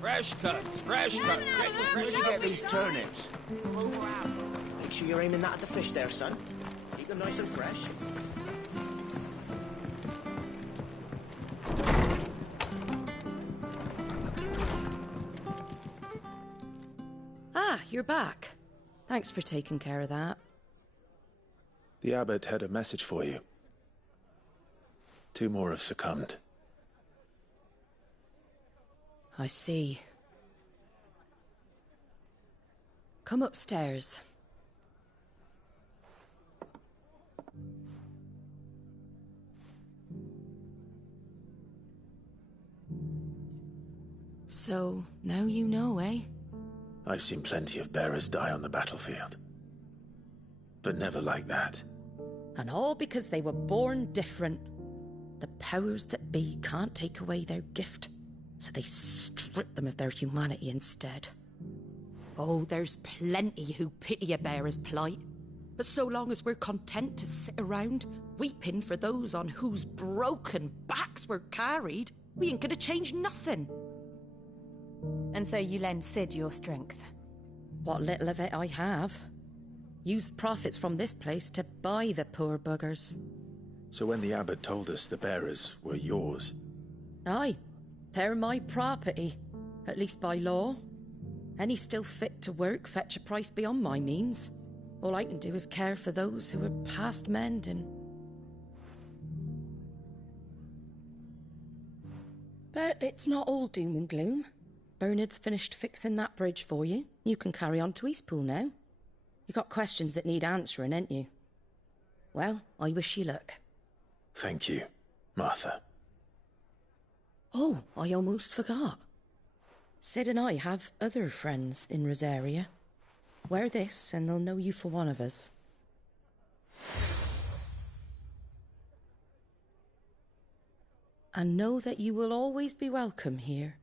Fresh cuts, fresh cuts. Where'd you get these turnips? Make sure you're aiming that at the fish there, son. Keep them nice and fresh. Ah, you're back. Thanks for taking care of that. The abbot had a message for you. 2 more have succumbed. I see. Come upstairs. So, now you know, eh? I've seen plenty of bearers die on the battlefield. But never like that. And all because they were born different. The powers that be can't take away their gift, so they strip them of their humanity instead. Oh, there's plenty who pity a bearer's plight. But so long as we're content to sit around, weeping for those on whose broken backs we're carried, we ain't gonna change nothing. And so you lend Sid your strength? What little of it I have. Used profits from this place to buy the poor buggers. So when the abbot told us the bearers were yours... Aye, they're my property, at least by law. Any still fit to work fetch a price beyond my means. All I can do is care for those who are past mending. But it's not all doom and gloom. Bernard's finished fixing that bridge for you. You can carry on to Eastpool now. You got questions that need answering, ain't you? Well, I wish you luck. Thank you, Martha. Oh, I almost forgot. Sid and I have other friends in Rosaria. Wear this and they'll know you for one of us. and know that you will always be welcome here.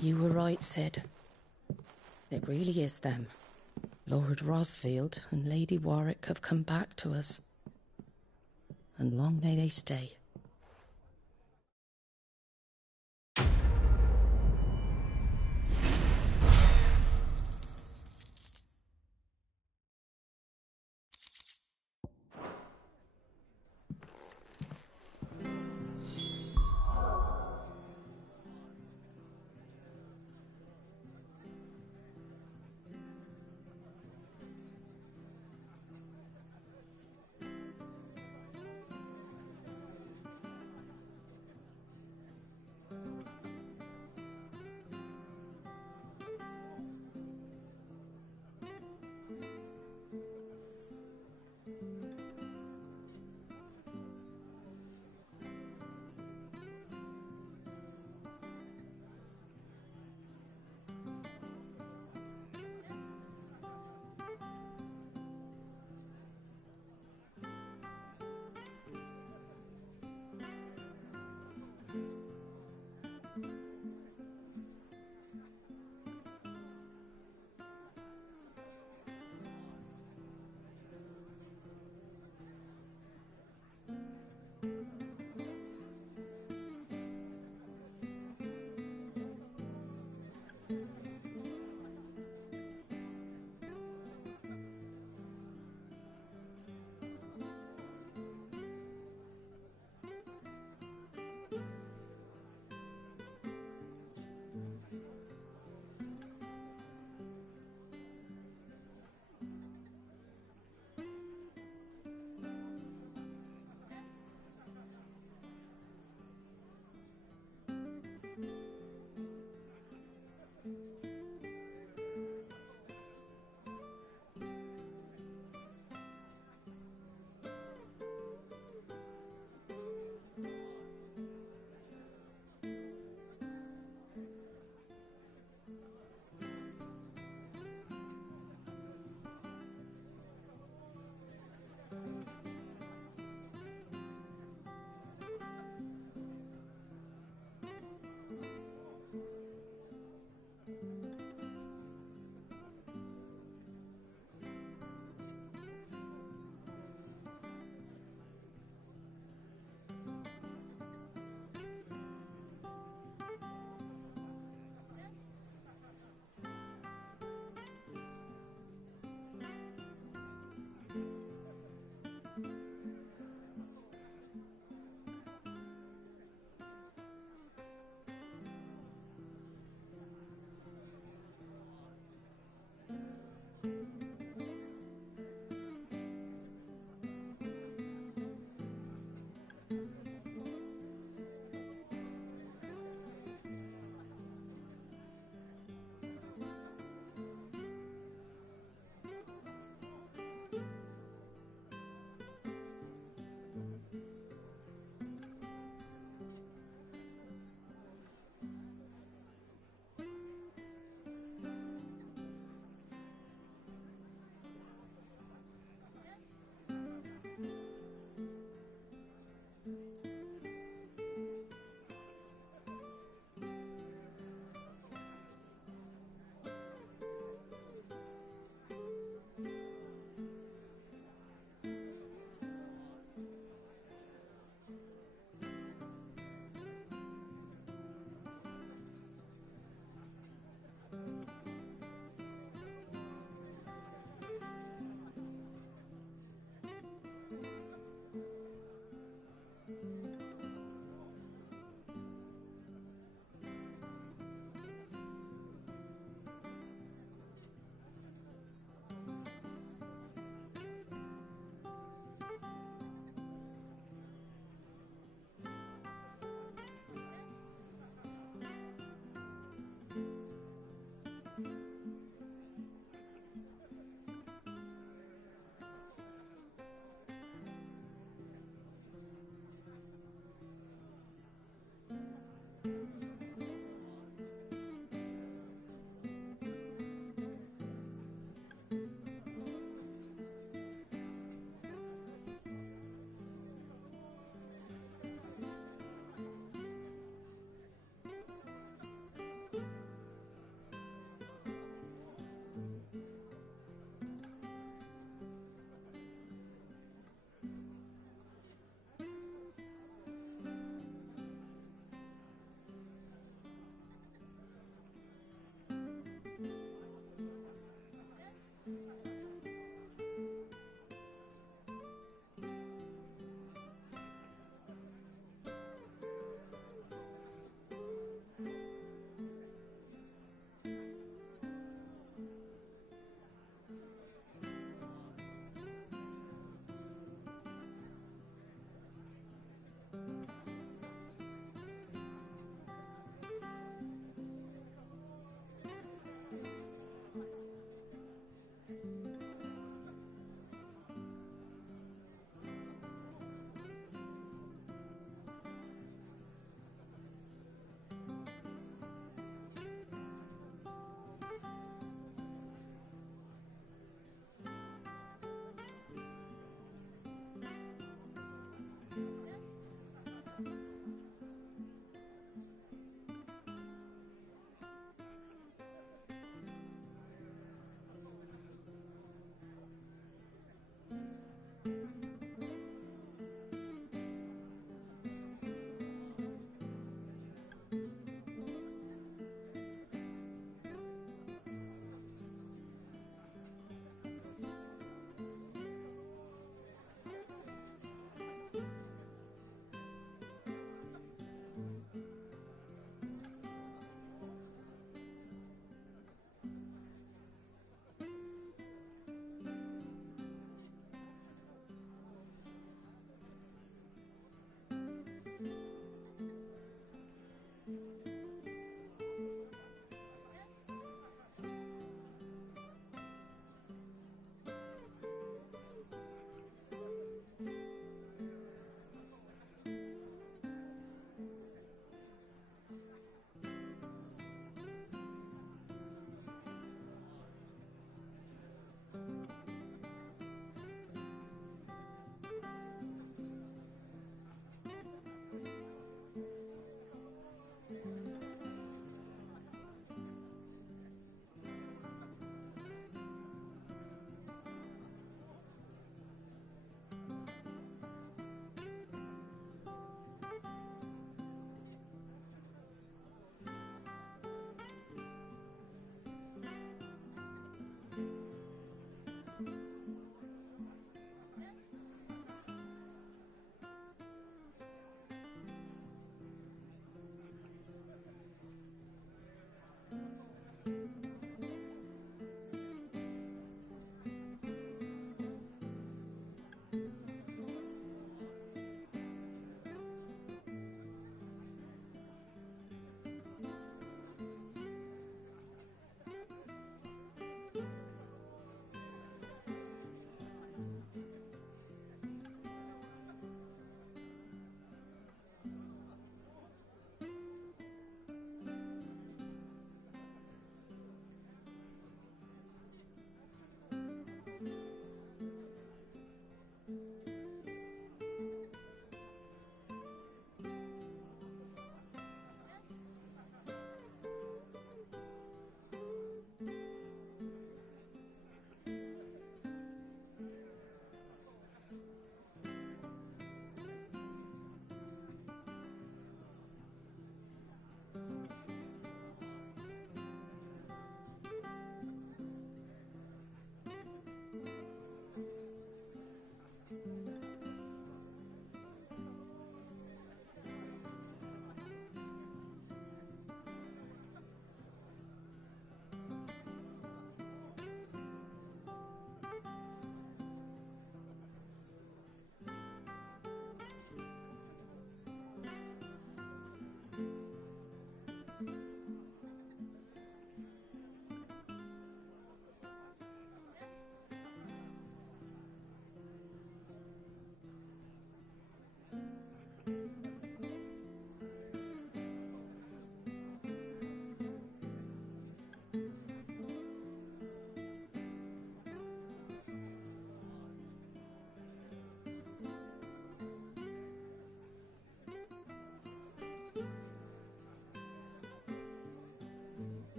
You were right, Sid. It really is them. Lord Rosfield and Lady Warwick have come back to us. And long may they stay.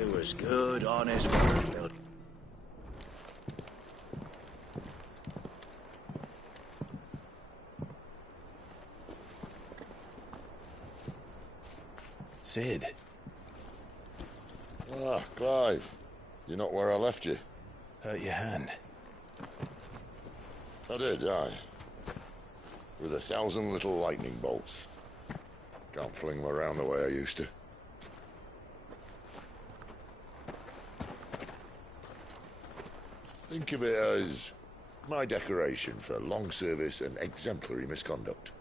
It was good, honest work, Bill. Sid. Ah, Clive. You're not where I left you. Hurt your hand. I did, aye. With 1,000 little lightning bolts. Can't fling them around the way I used to. Think of it as my decoration for long service and exemplary misconduct.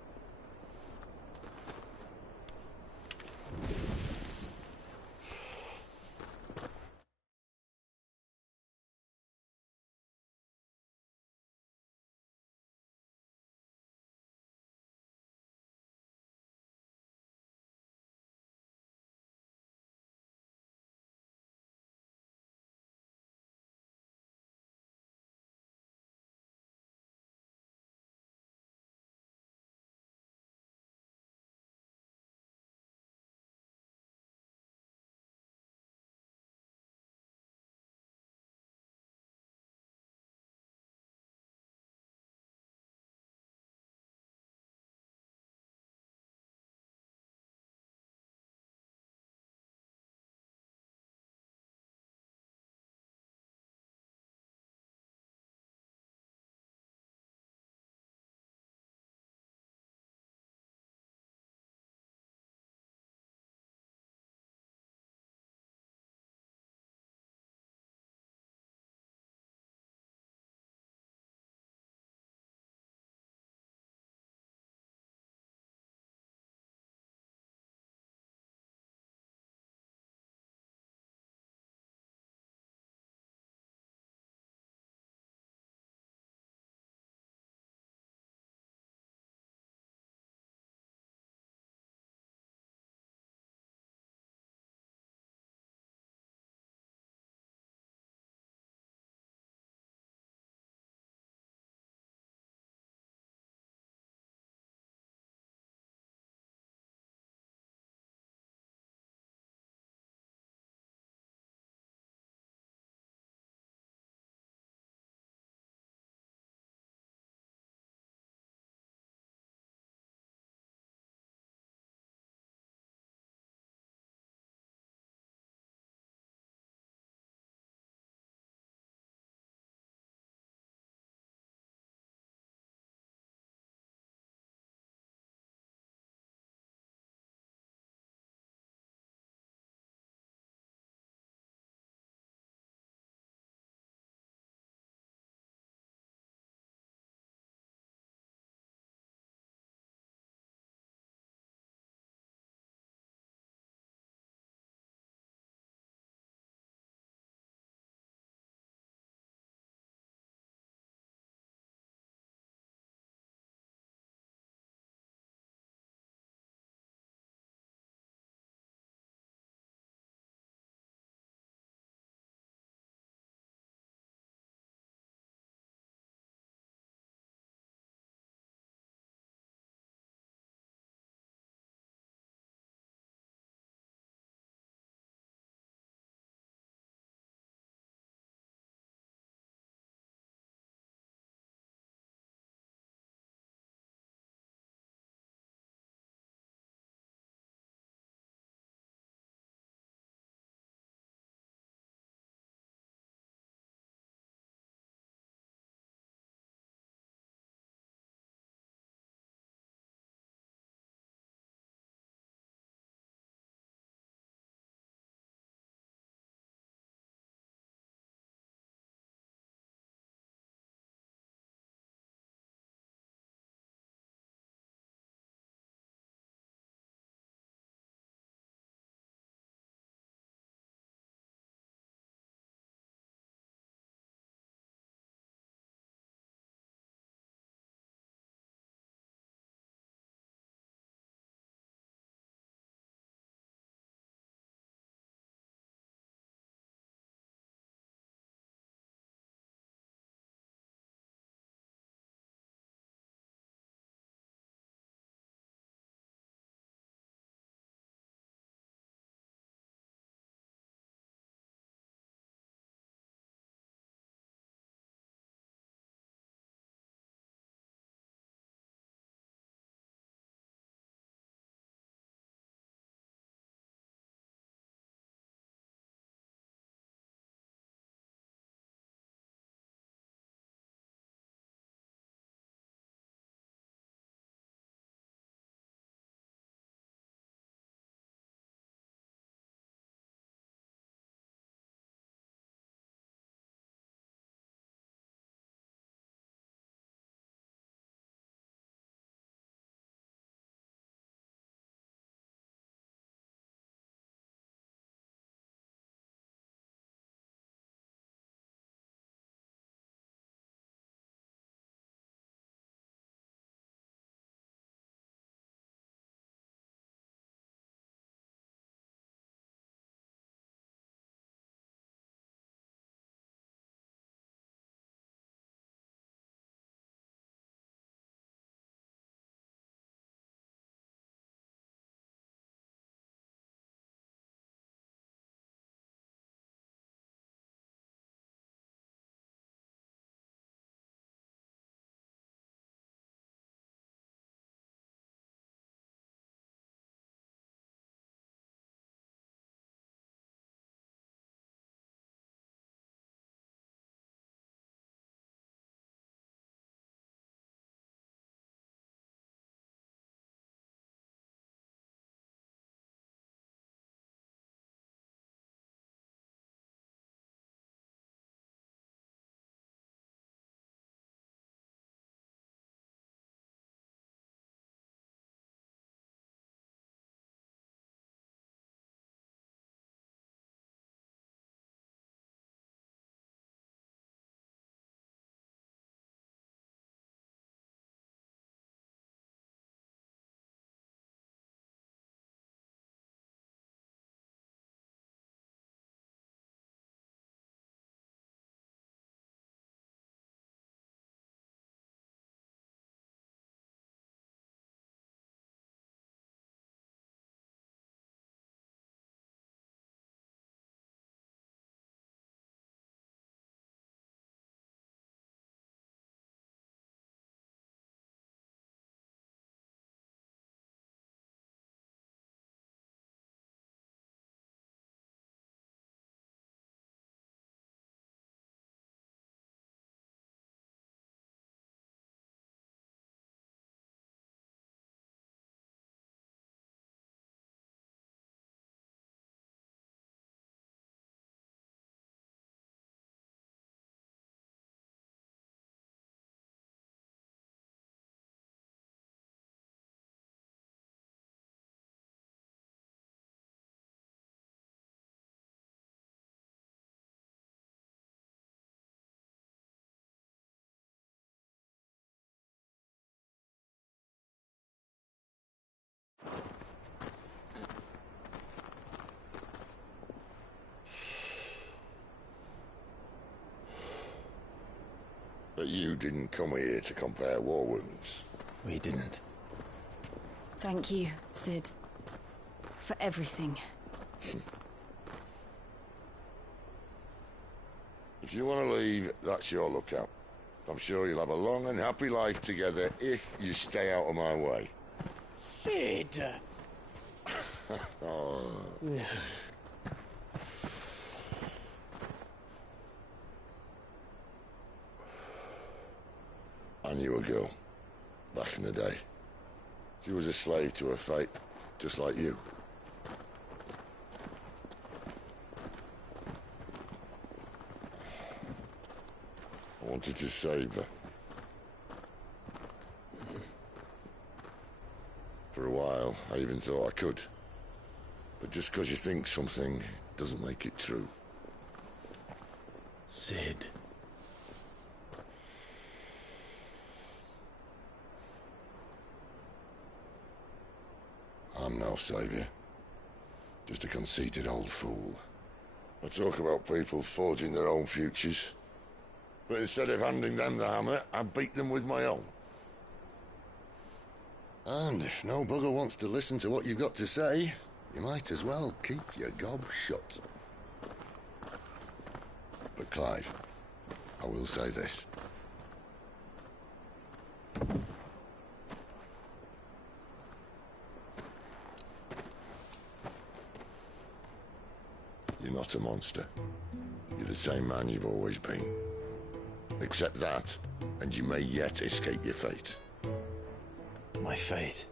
that you didn't come here to compare war wounds. We didn't. Thank you, Sid. For everything. If you want to leave, that's your lookout. I'm sure you'll have a long and happy life together if you stay out of my way. Sid! Oh. I knew a girl, back in the day. She was a slave to her fate, just like you. I wanted to save her. For a while, I even thought I could. But just because you think something doesn't make it true. Sid. I'm no savior. Just a conceited old fool. I talk about people forging their own futures. But instead of handing them the hammer, I beat them with my own. And if no bugger wants to listen to what you've got to say, you might as well keep your gob shut. But Clive, I will say this. You're not a monster. You're the same man you've always been. Accept that, and you may yet escape your fate. My fate?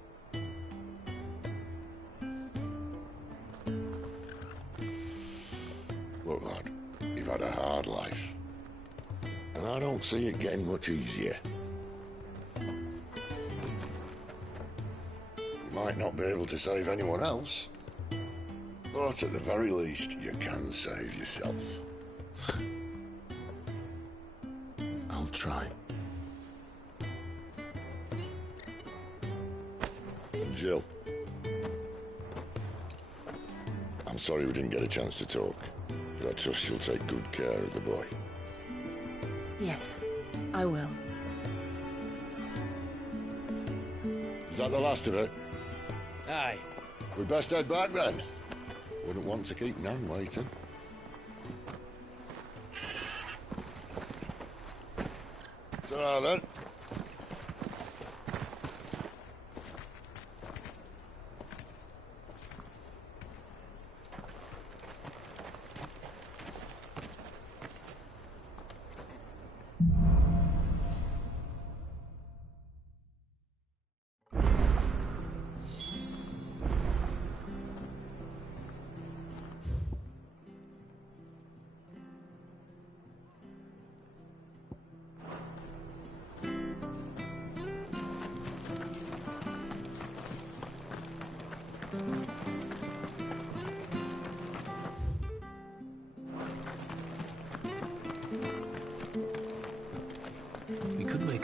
Look, lad, you've had a hard life. And I don't see it getting much easier. You might not be able to save anyone else, but at the very least, you can save yourself. I'll try. And Jill, I'm sorry we didn't get a chance to talk, but I trust she'll take good care of the boy. Yes, I will. Is that the last of it? Aye. We'd best head back then. Wouldn't want to keep Nan waiting. Ta-ra then.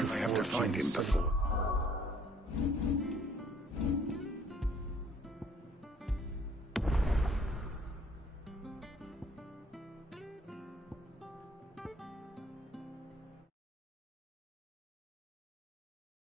I have to find him before.